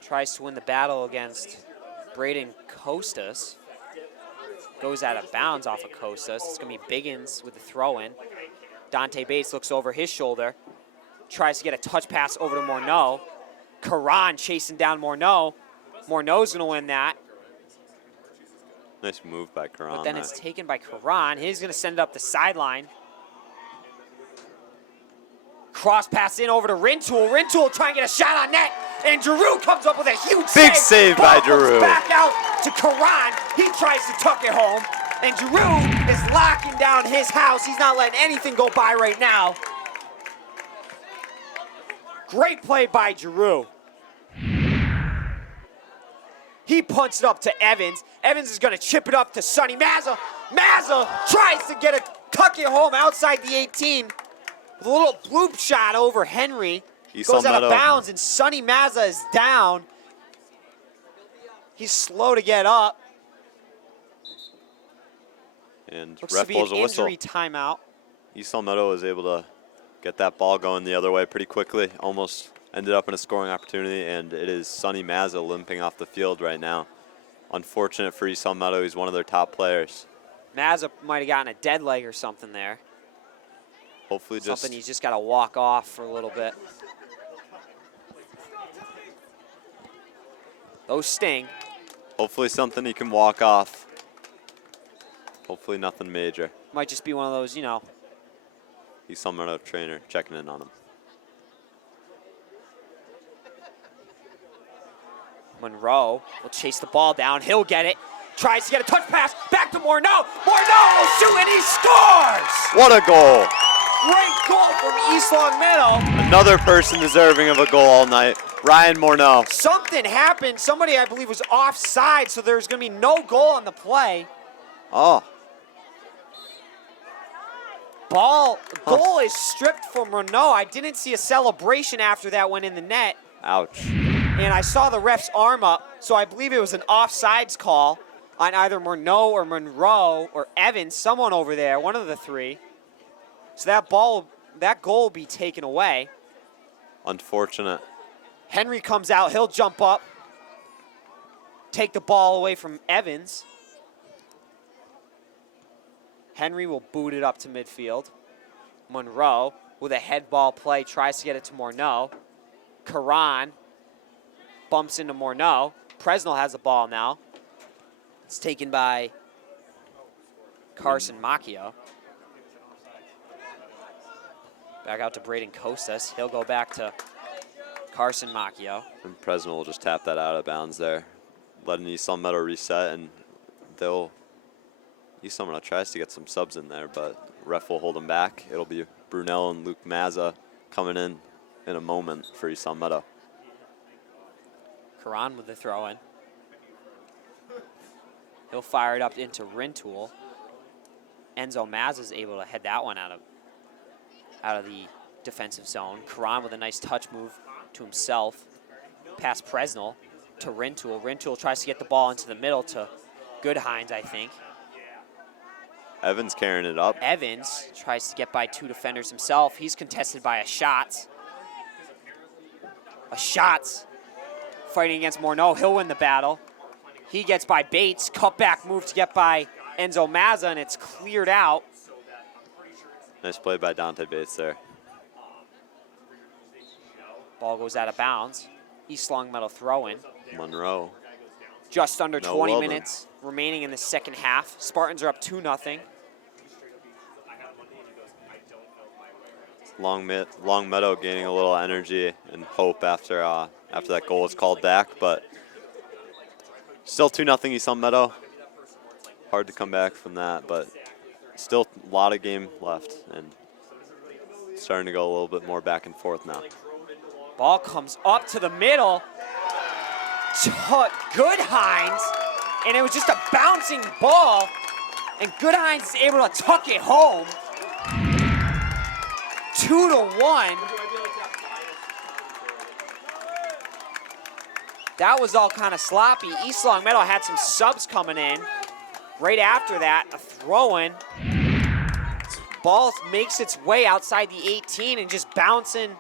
tries to win the battle against Braden Costas. Goes out of bounds off of Costas. It's going to be Biggins with the throw in. Dante Bates looks over his shoulder. Tries to get a touch pass over to Morneau. Karan chasing down Morneau. Morneau's going to win that. Nice move by Karan. But then there. it's taken by Karan. He's going to send it up the sideline. Cross pass in over to Rintoul. Rintoul trying to get a shot on net. And Giroux comes up with a huge Big save Ball by comes Giroux. back out to Karan. He tries to tuck it home. And Giroux is locking down his house. He's not letting anything go by right now. Great play by Giroux. He punts it up to Evans. Evans is going to chip it up to Sonny Mazza. Mazza tries to get a tuck it home outside the 18 with a little bloop shot over Henry. Goes out of bounds, and Sonny Mazza is down. He's slow to get up. And Looks ref to be an blows a whistle. injury timeout. East Longmeadow was able to get that ball going the other way pretty quickly. Almost ended up in a scoring opportunity, and it is Sonny Mazza limping off the field right now. Unfortunate for East Longmeadow. He's one of their top players. Mazza might have gotten a dead leg or something there. Hopefully Something he's just got to walk off for a little bit. Those sting. hopefully something he can walk off. Hopefully nothing major. Might just be one of those, you know. East Longmeadow trainer checking in on him. Monroe will chase the ball down. He'll get it. Tries to get a touch pass. Back to Morneau. Morneau will shoot and he scores! What a goal! Great goal from East Longmeadow. Another person deserving of a goal all night. Ryan Morneau. Something happened. Somebody, I believe, was offside, so there's going to be no goal on the play. Oh, Goal is stripped from Renault. I didn't see a celebration after that went in the net. ouch. And I saw the ref's arm up, so I believe it was an offsides call on either Morneau or Monroe or Evans, someone over there, one of the three. So that goal will be taken away. Unfortunate. Henry comes out, he'll jump up, take the ball away from Evans. Henry will boot it up to midfield. Monroe with a head ball play tries to get it to Morneau. Karan bumps into Morneau. Presnell has the ball now. It's taken by Carson Macchio. Back out to Braden Costas. He'll go back to Carson Macchio. And Presnell will just tap that out of bounds there. Letting East Longmeadow reset, and East Longmeadow tries to get some subs in there, but ref will hold them back. It'll be Brunel and Luke Mazza coming in a moment for East Longmeadow. Karan with the throw in. He'll fire it up into Rintoul. Enzo Mazza is able to head that one out of the defensive zone. Karan with a nice touch move to himself. Past Presnell to Rintoul. Rintoul tries to get the ball into the middle to Goodhines, I think. Evans carrying it up. Evans tries to get by two defenders himself. He's contested by a Schatz. A Schatz fighting against Morneau. He'll win the battle. He gets by Bates. Cutback move to get by Enzo Mazza, and it's cleared out. Nice play by Dante Bates there. Ball goes out of bounds. East Longmeadow throw in. Monroe. Just under No 20 Weldon. minutes remaining in the second half. Spartans are up 2-0. Longmeadow gaining a little energy and hope after that goal was called back, but still 2-0 East Longmeadow. Hard to come back from that, but still a lot of game left and starting to go a little bit more back and forth now. Ball comes up to the middle. to Goodhines, and it was just a bouncing ball, and Goodhines is able to tuck it home. 2-1. That was all kind of sloppy. East Longmeadow had some subs coming in. Right after that, a throw-in. Ball makes its way outside the 18 and just bouncing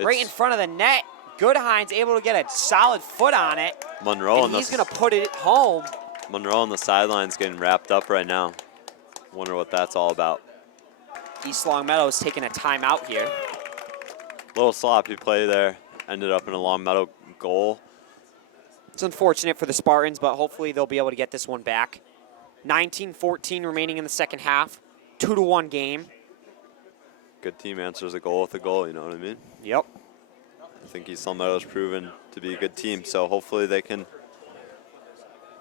right in front of the net. Goodhines able to get a solid foot on it. Monroe and he's going to put it home. Monroe on the sidelines getting wrapped up right now. Wonder what that's all about. East Longmeadow is taking a timeout here. Little sloppy play there. Ended up in a Longmeadow goal. It's unfortunate for the Spartans, but hopefully they'll be able to get this one back. 19-14 remaining in the second half. 2-1 game. Good team answers a goal with a goal, you know what I mean? Yep. I think East Longmeadow's proven to be a good team, so hopefully they can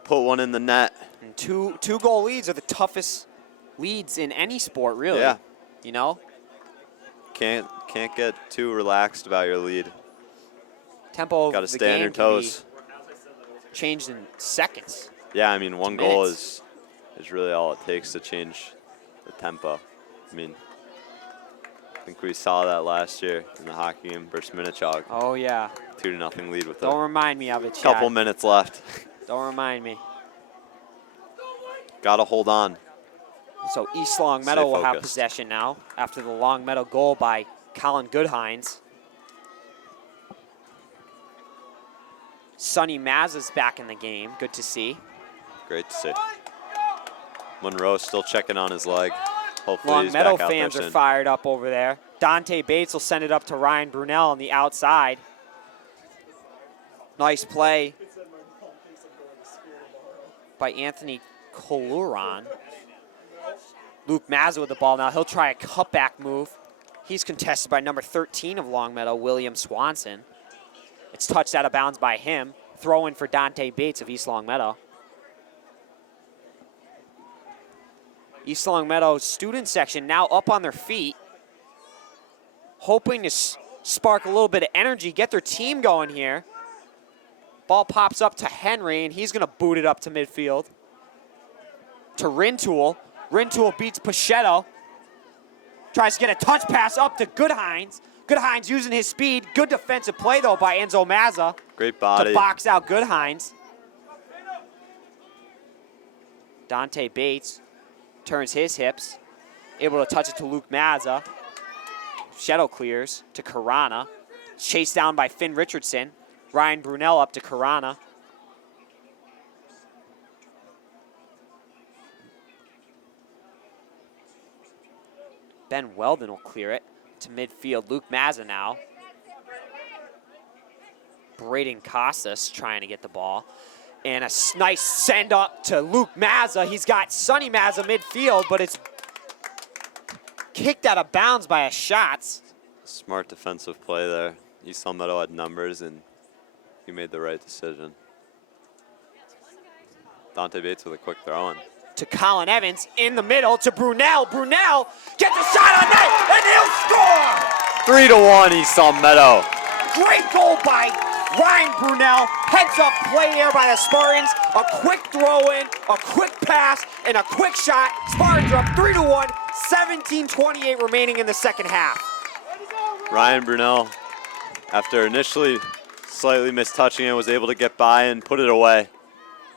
put one in the net. And two goal leads are the toughest leads in any sport, really. Yeah. You know? Can't get too relaxed about your lead. Tempo Got to of the stay on game your can be toes. changed in seconds. Yeah, I mean, one goal minutes. is really all it takes to change the tempo. I mean, I think we saw that last year in the hockey game versus Minnetonka. Oh, yeah. 2-0 lead with Don't a remind me of it, Chad. couple minutes left. Don't remind me. Got to hold on. So East Longmeadow Stay will have focused. possession now after the Longmeadow goal by Colin Goodhines. Sonny Mazza's back in the game. Good to see. Great to see. Monroe still checking on his leg. Hopefully he's back Longmeadow out fans there are soon. fired up over there. Dante Bates will send it up to Ryan Brunel on the outside. Nice play by Anthony Coluron. Luke Mazza with the ball now. He'll try a cutback move. He's contested by number 13 of Longmeadow, William Swanson. It's touched out of bounds by him. Throw in for Dante Bates of East Longmeadow. East Longmeadow student section now up on their feet, hoping to spark a little bit of energy, get their team going here. Ball pops up to Henry, and he's going to boot it up to midfield. To Rintoul. Rintoul beats Pachetto. Tries to get a touch pass up to Goodhines. Goodhines using his speed. Good defensive play, though, by Enzo Mazza. Great body. To box out Goodhines. Dante Bates turns his hips. Able to touch it to Luke Mazza. Shadow clears to Karana. Chased down by Finn Richardson. Ryan Brunel up to Karana. Ben Weldon will clear it to midfield. Luke Mazza now. Braden Costas trying to get the ball. And a nice send up to Luke Mazza. He's got Sonny Mazza midfield, but it's kicked out of bounds by a shot. Smart defensive play there. East Longmeadow had numbers, and he made the right decision. Dante Bates with a quick throw-in. To Colin Evans in the middle to Brunel. Brunel gets a shot on net, and he'll score! 3-1 East Longmeadow. Great goal by Ryan Brunel. Heads up play there by the Spartans. A quick throw in, a quick pass, and a quick shot. Spartans are up 3-1, 17:28 remaining in the second half. Ryan Brunel, after initially slightly mistouching it, was able to get by and put it away.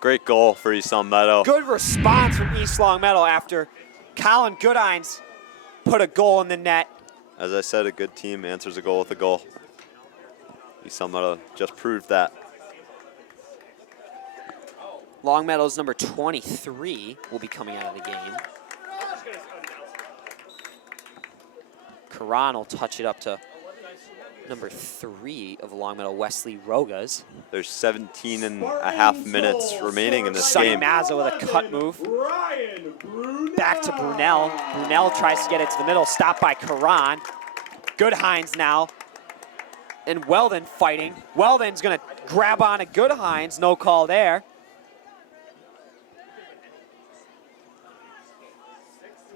Great goal for East Longmeadow. Good response from East Longmeadow after Colin Goodhines put a goal in the net. As I said, a good team answers a goal with a goal. East Longmeadow just proved that. Longmeadow's number 23 will be coming out of the game. Karan will touch it up to number 3 of Longmeadow, Wesley Rogas. There's 17 and a half minutes remaining in this Sonny game. Mazza with a cut move. Back to Brunel. Brunel tries to get it to the middle, stopped by Karan. Goodhines now. And Weldon fighting. Weldon's gonna grab on to Goodhines, no call there.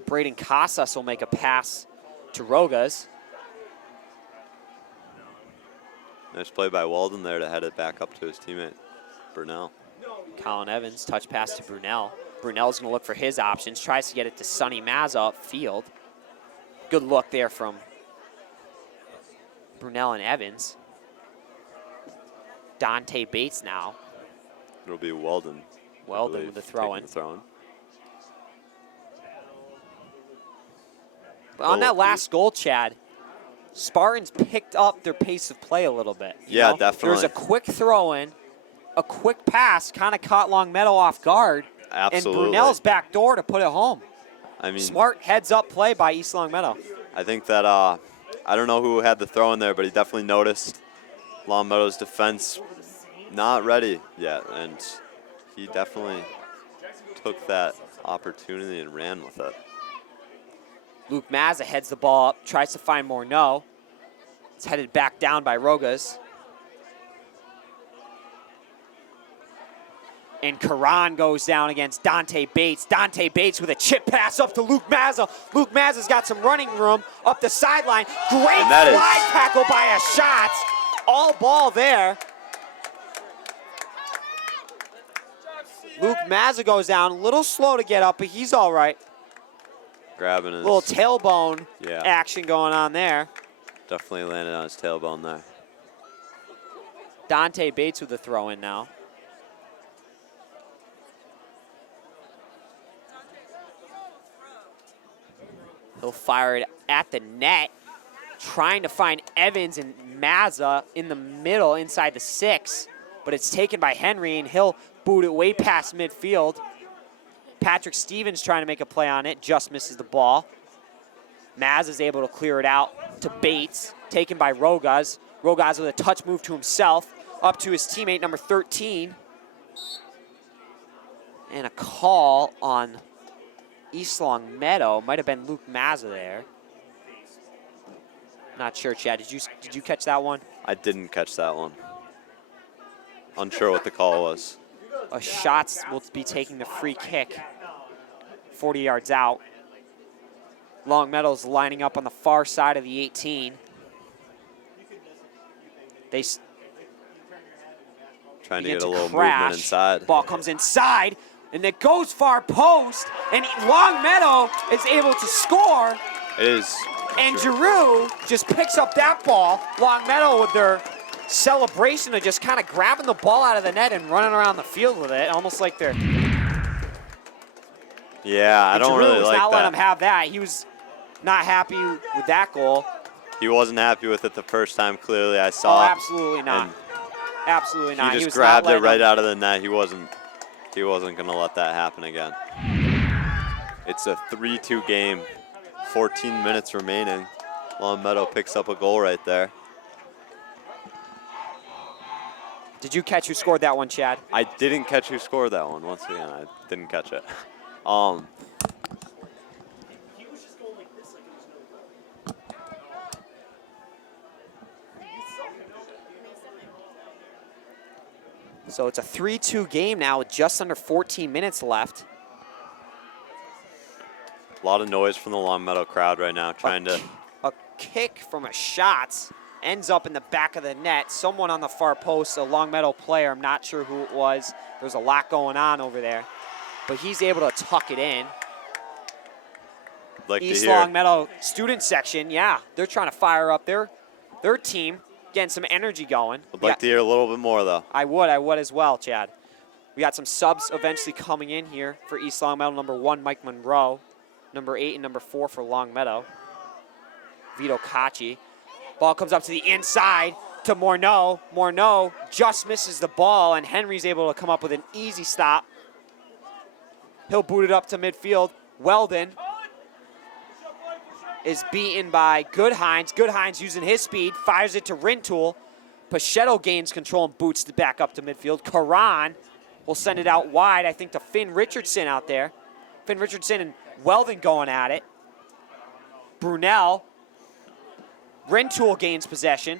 Braden Casas will make a pass to Rogas. Nice play by Weldon there to head it back up to his teammate. Brunel. Colin Evans, touch pass to Brunel. Brunel's going to look for his options, tries to get it to Sonny Mazza upfield. Good look there from Brunel and Evans. Dante Bates now. It'll be Weldon. Weldon with the throw-in. But on that last goal, Chad, Spartans picked up their pace of play a little bit. Yeah, know? definitely. There was a quick throw-in, a quick pass, kind of caught Longmeadow off guard. Absolutely. And Brunel's back door to put it home. I mean, Smart heads-up play by East Longmeadow. I think that, I don't know who had the throw in there, but he definitely noticed Longmeadow's defense not ready yet, and he definitely took that opportunity and ran with it. Luke Mazza heads the ball up, tries to find Morneau. It's headed back down by Rogas. And Karan goes down against Dante Bates. Dante Bates with a chip pass up to Luke Mazza. Luke Mazza's got some running room up the sideline. Great slide tackle by a shot. All ball there. Luke Mazza goes down, a little slow to get up, but he's all right. Grabbing his little tailbone action going on there. Definitely landed on his tailbone there. Dante Bates with the throw in now. He'll fire it at the net, trying to find Evans and Mazza in the middle inside the 6, but it's taken by Henry, and he'll boot it way past midfield. Patrick Stevens trying to make a play on it, just misses the ball. Maz is able to clear it out to Bates, taken by Rogas. Rogas with a touch move to himself, up to his teammate, number 13. And a call on East Longmeadow. Might have been Luke Mazza there. Not sure, Chad. Did you catch that one? I didn't catch that one. Unsure what the call was. Shots will be taking the free kick 40 yards out. Longmeadow's lining up on the far side of the 18. Trying to get a little movement inside. Ball comes inside, and it goes far post, and Longmeadow is able to score. It is. And Giroux just picks up that ball. Longmeadow with their celebration of just kind of grabbing the ball out of the net and running around the field with it, almost like they're. Yeah, I don't really like that. Not letting him have that. He was not happy with that goal. He wasn't happy with it the first time. Clearly, I saw. Oh, absolutely not. Absolutely not. He just grabbed it right out of the net. He wasn't going to let that happen again. It's a 3-2 game. 14 minutes remaining. Longmeadow picks up a goal right there. Did you catch who scored that one, Chad? I didn't catch who scored that one. Once again, I didn't catch it. So it's a 3-2 game now with just under 14 minutes left. A lot of noise from the Longmeadow crowd right now, trying to. A kick from a shot ends up in the back of the net. Someone on the far post, a Longmeadow player, I'm not sure who it was. There's a lot going on over there. But he's able to tuck it in. Like East Longmeadow student section, yeah, they're trying to fire up their team, getting some energy going. Would like to hear a little bit more, though. I would as well, Chad. We got some subs eventually coming in here for East Longmeadow. Number 1, Mike Monroe. Number 8 and number 4 for Longmeadow. Vito Cacci. Ball comes up to the inside to Morneau. Morneau just misses the ball, and Henry's able to come up with an easy stop. He'll boot it up to midfield. Weldon is beaten by Goodhines. Goodhines using his speed, fires it to Rintoul. Pachetto gains control and boots it back up to midfield. Karan will send it out wide, I think, to Finn Richardson out there. Finn Richardson and Weldon going at it. Brunel. Rintoul gains possession.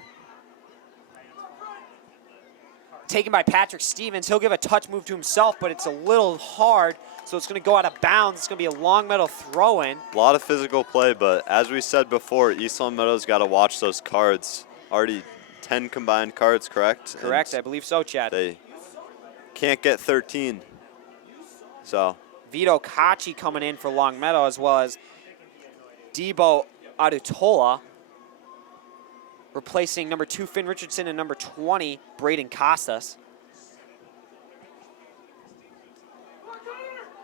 Taken by Patrick Stevens. He'll give a touch move to himself, but it's a little hard, so it's going to go out of bounds. It's going to be a Longmeadow throw-in. A lot of physical play, but as we said before, East Longmeadow's got to watch those cards. Already 10 combined cards, correct? Correct, I believe so, Chad. can't get 13. So Vito Kachi coming in for Longmeadow, as well as Debo Adutola, replacing number 2 Finn Richardson and number 20 Braden Costas.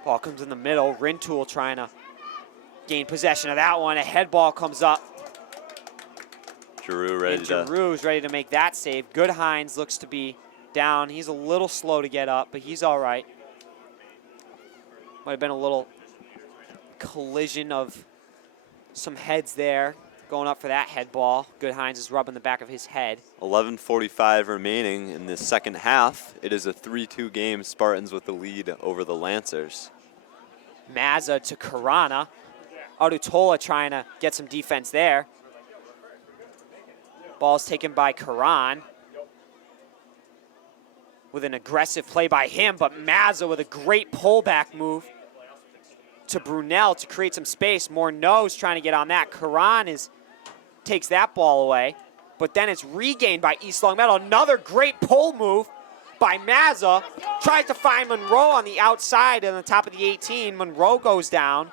Ball comes in the middle. Rintoul trying to gain possession of that one. A head ball comes up. Giroux Giroux's ready to make that save. Goodhines looks to be down. He's a little slow to get up, but he's all right. Might have been a little collision of some heads there going up for that head ball. Goodhines is rubbing the back of his head. 11:45 remaining in the second half. It is a 3-2 game. Spartans with the lead over the Lancers. Mazza to Karana. Adutola trying to get some defense there. Ball's taken by Karan. With an aggressive play by him, but Mazza with a great pullback move to Brunel to create some space. Morneau's trying to get on that. Karan takes that ball away, but then it's regained by East Longmeadow. Another great pull move by Mazza. Tries to find Monroe on the outside on the top of the 18. Monroe goes down.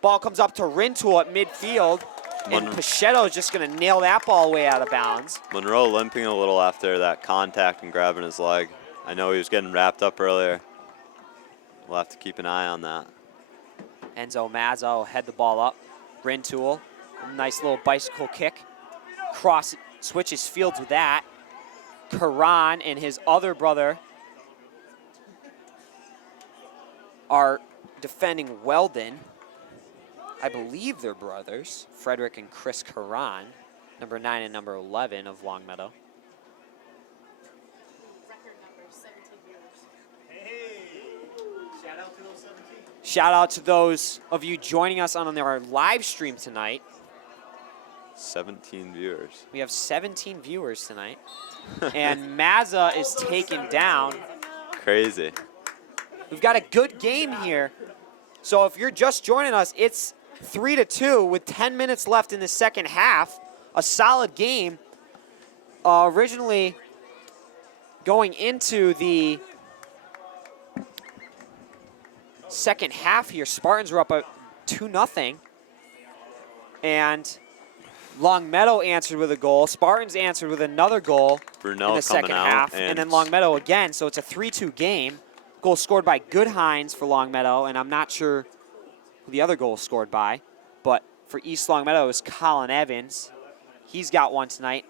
Ball comes up to Rintoul at midfield, and Pichetto is just going to nail that ball way out of bounds. Monroe limping a little after that contact and grabbing his leg. I know he was getting wrapped up earlier. We'll have to keep an eye on that. Enzo Mazza will head the ball up. Rintoul, a nice little bicycle kick. Cross, switches fields with that. Karan and his other brother are defending Weldon. I believe they're brothers, Frederick and Chris Karan, number 9 and number 11 of Longmeadow. Shout out to those of you joining us on our live stream tonight. 17 viewers. We have 17 viewers tonight. And Mazza is taken down. Crazy. We've got a good game here. So if you're just joining us, it's 3-2 with 10 minutes left in the second half. A solid game. Originally going into the second half here, Spartans were up 2-0. And Longmeadow answered with a goal. Spartans answered with another goal Brunel in the second half. And then Longmeadow again. So it's a 3-2 game. Goal scored by Goodhines for Longmeadow. And I'm not sure who the other goal scored by. But for East Longmeadow, it was Colin Evans. He's got one tonight.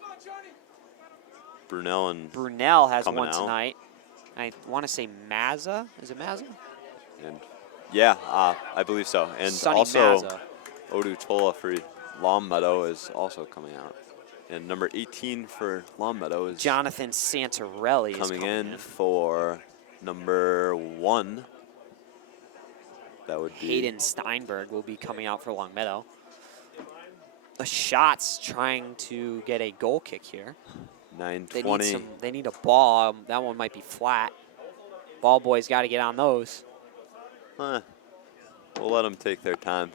Brunel has one tonight. I want to say Mazza. Is it Mazza? And yeah, I believe so. And Sonny also Mazza. Odutola for Longmeadow is also coming out. And number 18 for Longmeadow is Jonathan Santarelli coming in for number 1. That would be Hayden Steinberg will be coming out for Longmeadow. The Shots trying to get a goal kick here. 9:20. They need a ball. That one might be flat. Ball boys got to get on those. We'll let them take their time.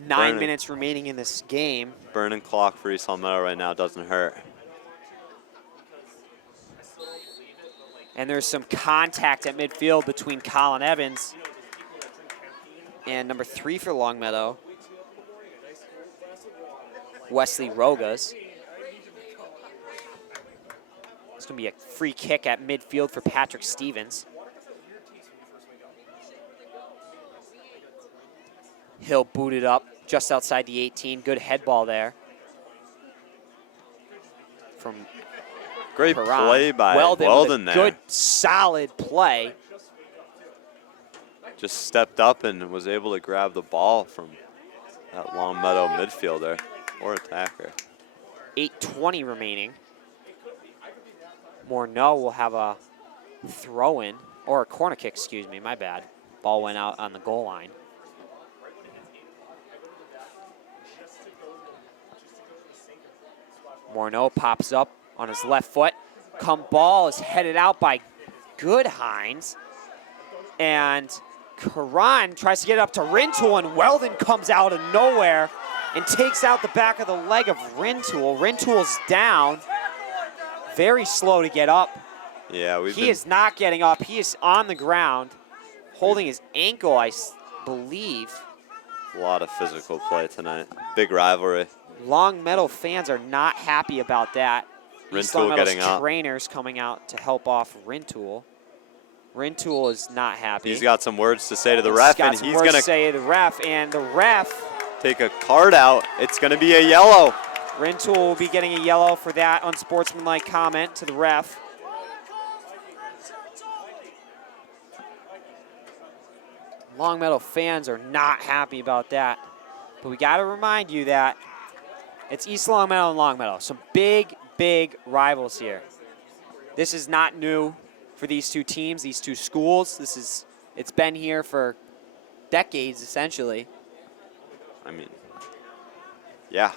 9 minutes remaining in this game. Burning clock for East Longmeadow right now doesn't hurt. And there's some contact at midfield between Colin Evans and number 3 for Longmeadow, Wesley Rogas. It's going to be a free kick at midfield for Patrick Stevens. Hill booted up just outside the 18. Good head ball there from Great Karan. play by Weldon there. Good, solid play. Just stepped up and was able to grab the ball from that Longmeadow midfielder or attacker. 8:20 remaining. Morneau will have a throw-in, or a corner kick, excuse me, my bad. Ball went out on the goal line. Morneau pops up on his left foot. Ball is headed out by Goodhines. And Karan tries to get it up to Rintoul, and Weldon comes out of nowhere and takes out the back of the leg of Rintoul. Rintoul's down. Very slow to get up. Yeah, He is not getting up. He is on the ground, holding his ankle, I believe. A lot of physical play tonight. Big rivalry. Longmeadow fans are not happy about that. East Rintoul Longmeadow's getting up. trainers coming out to help off Rintoul. Rintoul is not happy. He's got some words to say to the ref, and he's going to say to the ref, and the ref take a card out. It's going to be a yellow. Rintoul will be getting a yellow for that unsportsmanlike comment to the ref. Longmeadow fans are not happy about that. But we got to remind you that it's East Longmeadow and Longmeadow. Some big, big rivals here. This is not new for these two teams, these two schools. It's been here for decades, essentially. I mean, yeah.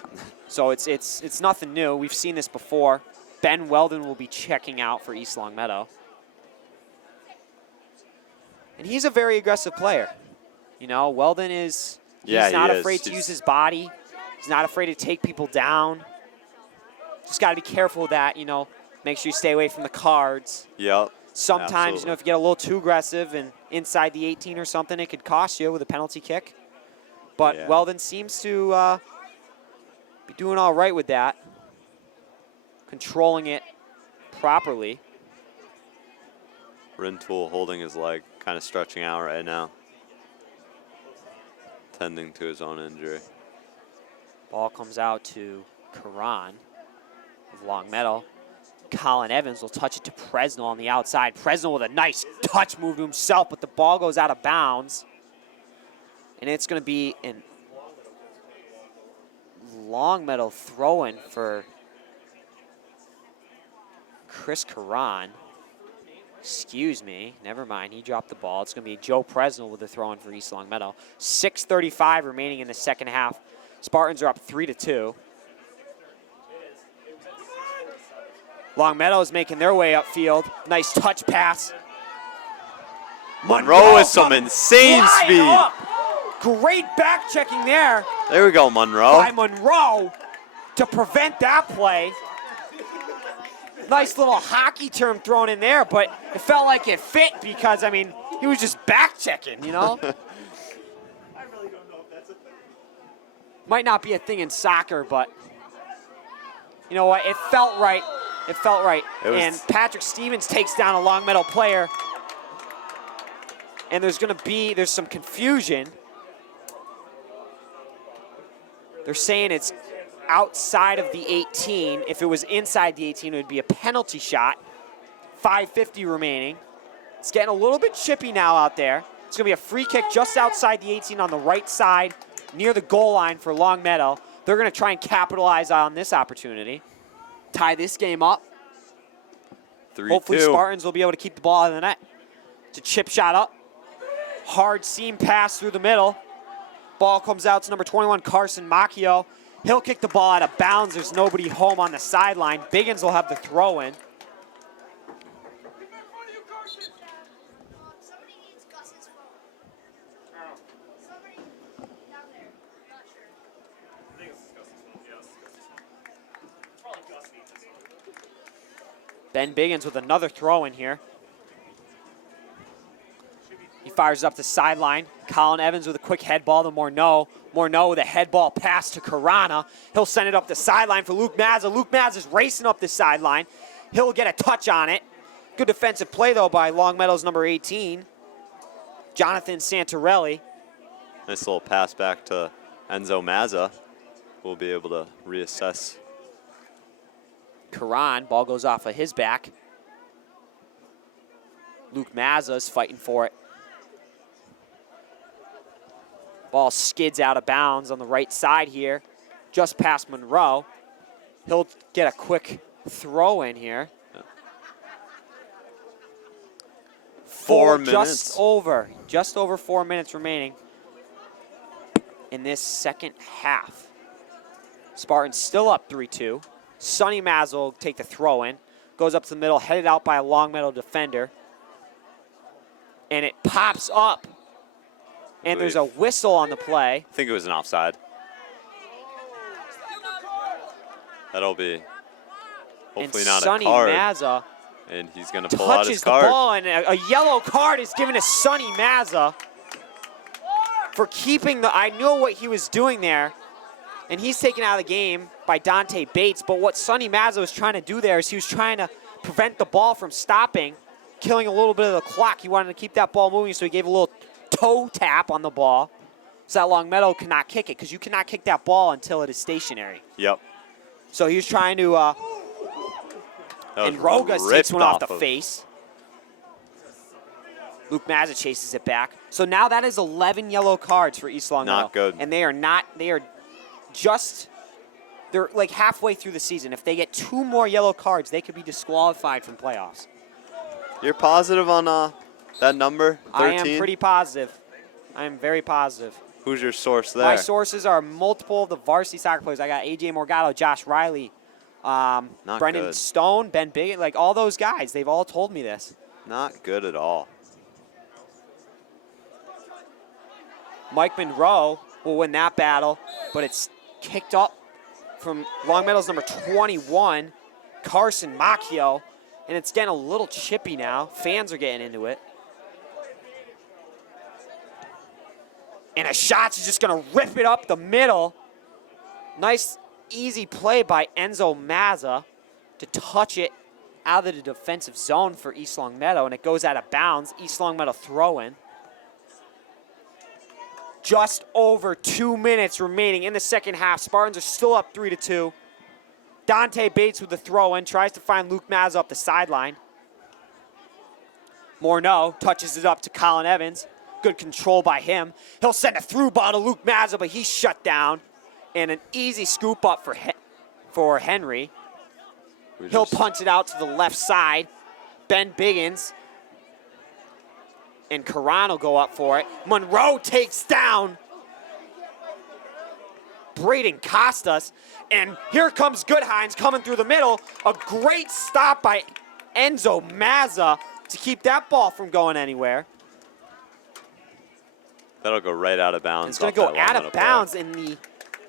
So it's nothing new. We've seen this before. Ben Weldon will be checking out for East Longmeadow. And he's a very aggressive player. You know, Weldon he's not afraid to use his body. He's not afraid to take people down. Just got to be careful of that, you know, make sure you stay away from the cards. Yep. Sometimes, absolutely. you know, if you get a little too aggressive and inside the 18 or something, it could cost you with a penalty kick. But Yeah. Weldon seems to be doing all right with that, controlling it properly. Rintoul holding his leg, kind of stretching out right now. Tending to his own injury. Ball comes out to Karan of Longmeadow. Colin Evans will touch it to Presnell on the outside. Presnell with a nice touch move to himself, but the ball goes out of bounds. And it's going to be an Longmeadow throw-in for Chris Karan. Excuse me, never mind, he dropped the ball. It's going to be Joe Presnell with the throw-in for East Longmeadow. 6:35 remaining in the second half. Spartans are up 3-2. Longmeadow is making their way upfield. Nice touch pass. Monroe with some insane speed. Up. Great back checking there There we go, Monroe. by Monroe to prevent that play. Nice little hockey term thrown in there, but it felt like it fit because, I mean, he was just back checking, you know? Might not be a thing in soccer, but you know what? It felt right. It felt right. And Patrick Stevens takes down a Longmeadow player. And there's some confusion. They're saying it's outside of the 18. If it was inside the 18, it would be a penalty shot. 5:50 remaining. It's getting a little bit chippy now out there. It's going to be a free kick just outside the 18 on the right side, near the goal line for Longmeadow. They're going to try and capitalize on this opportunity. Tie this game up. 3-2. Hopefully Spartans will be able to keep the ball out of the net. It's a chip shot up. Hard seam pass through the middle. Ball comes out to number 21, Carson Macchio. He'll kick the ball out of bounds. There's nobody home on the sideline. Biggins will have the throw in. Ben Biggins with another throw in here. He fires up the sideline. Colin Evans with a quick head ball to Morneau. Morneau with a head ball pass to Karana. He'll send it up the sideline for Luke Mazza. Luke Mazza is racing up the sideline. He'll get a touch on it. Good defensive play, though, by Longmeadow's number 18, Jonathan Santarelli. Nice little pass back to Enzo Mazza. We'll be able to reassess. Karan, ball goes off of his back. Luke Mazza is fighting for it. Ball skids out of bounds on the right side here, just past Monroe. He'll get a quick throw in here. 4 minutes. Just over 4 minutes remaining in this second half. Spartans still up 3-2. Sonny Mazza will take the throw in. Goes up to the middle, headed out by a Longmeadow defender. And it pops up. And there's a whistle on the play. I think it was an offside. That'll be hopefully not Sonny a card. Mazza And he's going to pull out his touches the card. ball, and a yellow card is given to Sonny Mazza for keeping the, I know what he was doing there, and he's taken out of the game by Dante Bates, but what Sonny Mazza was trying to do there is he was trying to prevent the ball from stopping, killing a little bit of the clock. He wanted to keep that ball moving, so he gave a little toe tap on the ball so that Longmeadow cannot kick it, because you cannot kick that ball until it is stationary. Yep. So he was trying to, and Rogas takes one off the face. Luke Mazza chases it back. So now that is 11 yellow cards for East Longmeadow. Not good. And they are they're like halfway through the season. If they get 2 more yellow cards, they could be disqualified from playoffs. You're positive on that number, 13? I am pretty positive. I am very positive. Who's your source there? My sources are multiple of the varsity soccer players. I got AJ Morgado, Josh Riley, Brendan good. Stone, Ben Biggin, like all those guys. They've all told me this. Not good at all. Mike Monroe will win that battle, but it's kicked up from Longmeadow's number 21, Carson Macchio, and it's getting a little chippy now. Fans are getting into it. And a shot's just going to rip it up the middle. Nice, easy play by Enzo Mazza to touch it out of the defensive zone for East Longmeadow, and it goes out of bounds. East Longmeadow throw-in. Just over 2 minutes remaining in the second half. Spartans are still up 3-2. Dante Bates with the throw-in, tries to find Luke Mazza up the sideline. Morneau touches it up to Colin Evans. Good control by him. He'll send a through ball to Luke Mazza, but he's shut down. And an easy scoop up for Henry. He'll punch it out to the left side. Ben Biggins and Karan will go up for it. Monroe takes down Braden Costas. And here comes Goodhines coming through the middle. A great stop by Enzo Mazza to keep that ball from going anywhere. That'll go right out of bounds. It's going to go out of bounds in the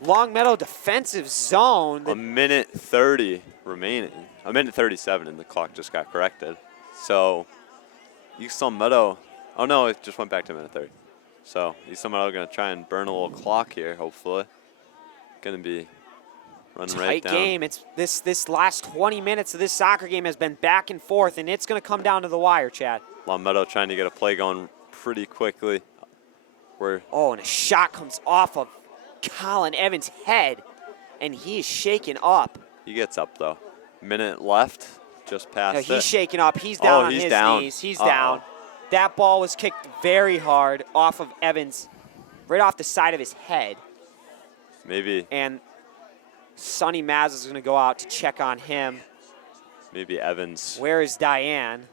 Longmeadow defensive zone. A minute 30 remaining. A minute 37, and the clock just got corrected. So East Longmeadow, oh no, it just went back to a minute 30. So East Longmeadow going to try and burn a little clock here, hopefully. Going to be running right down. Tight game. It's this last 20 minutes of this soccer game has been back and forth, and it's going to come down to the wire, Chad. Longmeadow trying to get a play going pretty quickly. Oh, and a shot comes off of Colin Evans' head, and he is shaken up. He gets up, though. Minute left, just past it. He's shaken up. He's down on he's his down. knees. He's down. That ball was kicked very hard off of Evans, right off the side of his head. Maybe. And Sonny Mazza is going to go out to check on him. Maybe Evans. Where is Diane?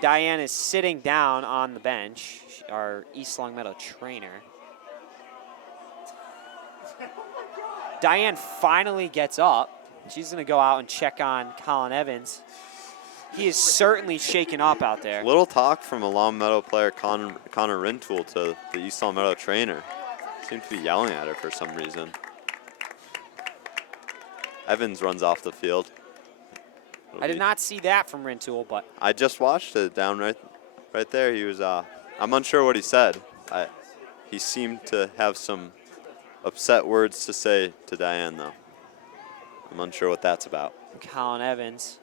Diane is sitting down on the bench, our East Longmeadow trainer. Diane finally gets up. She's going to go out and check on Colin Evans. He is certainly shaken up out there. Little talk from a Longmeadow player, Connor Rintoul, to the East Longmeadow trainer. Seemed to be yelling at her for some reason. Evans runs off the field. I did not see that from Rintoul, but I just watched it down right there. He was, I'm unsure what he said. He seemed to have some upset words to say to Diane, though. I'm unsure what that's about. Colin Evans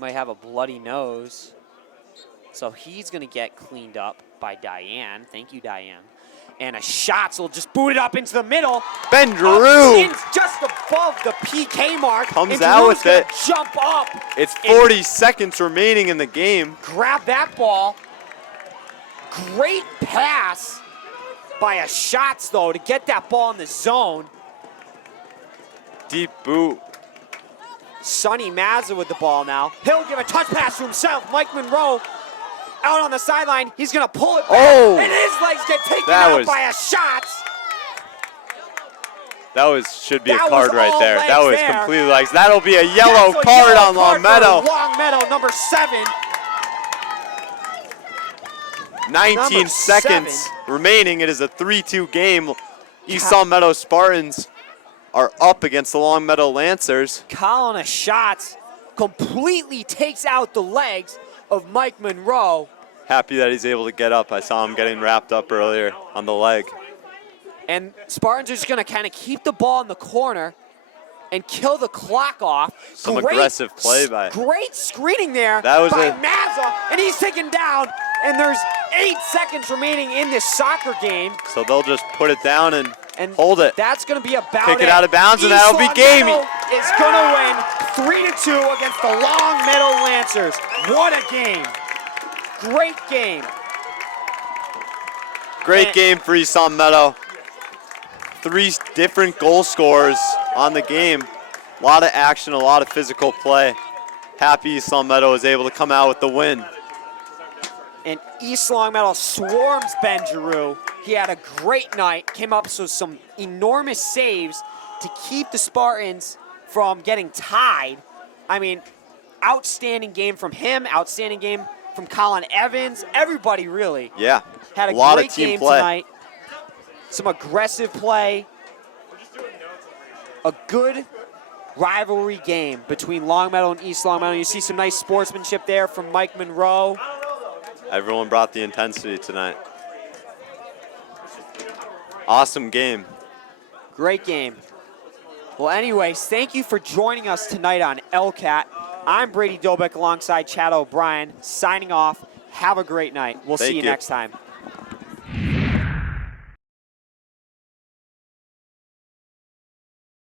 might have a bloody nose, so he's going to get cleaned up by Diane. Thank you, Diane. And a shot, so we'll just boot it up into the middle. Ben Drew! Just above the PK mark. Comes out with it. Jump up. It's 40 seconds remaining in the game. Grab that ball. Great pass by a Shots, though, to get that ball in the zone. Deep boot. Sonny Mazza with the ball now. He'll give a touch pass to himself. Mike Monroe out on the sideline. He's going to pull it back. Oh! And his legs get taken out by a shot. That should be a That card was right all there. legs That was there. completely legs. That'll be a yellow That's a card yellow on card Longmeadow. for Longmeadow, number 7. 19 Number seconds 7. remaining. It is a 3-2 game. East Longmeadow Spartans are up against the Longmeadow Lancers. Colin Shots completely takes out the legs of Mike Monroe. Happy that he's able to get up. I saw him getting wrapped up earlier on the leg. And Spartans are just going to kind of keep the ball in the corner and kill the clock off. Some aggressive play by. Great screening there That was by a- Mazza, and he's taken down. And there's 8 seconds remaining in this soccer game. So they'll just put it down and hold it. That's going to be about Kick it it. out of bounds, and East that'll be game. Longmeadow is going to win 3-2 against the Longmeadow Lancers. What a game. Great game. Great game for East Longmeadow. 3 different goal scorers on the game. A lot of action, a lot of physical play. Happy East Longmeadow was able to come out with the win. And East Longmeadow swarms Ben Giroux. He had a great night, came up with some enormous saves to keep the Spartans from getting tied. I mean, outstanding game from him, outstanding game from Colin Evans. Everybody really Yeah, had a lot great of team game play. tonight. Some aggressive play. A good rivalry game between Longmeadow and East Longmeadow. You see some nice sportsmanship there from Mike Monroe. Everyone brought the intensity tonight. Awesome game. Great game. Well, anyways, thank you for joining us tonight on LCAT. I'm Brady Dobek alongside Chad O'Brien, signing off. Have a great night. We'll see Thank you you. next time.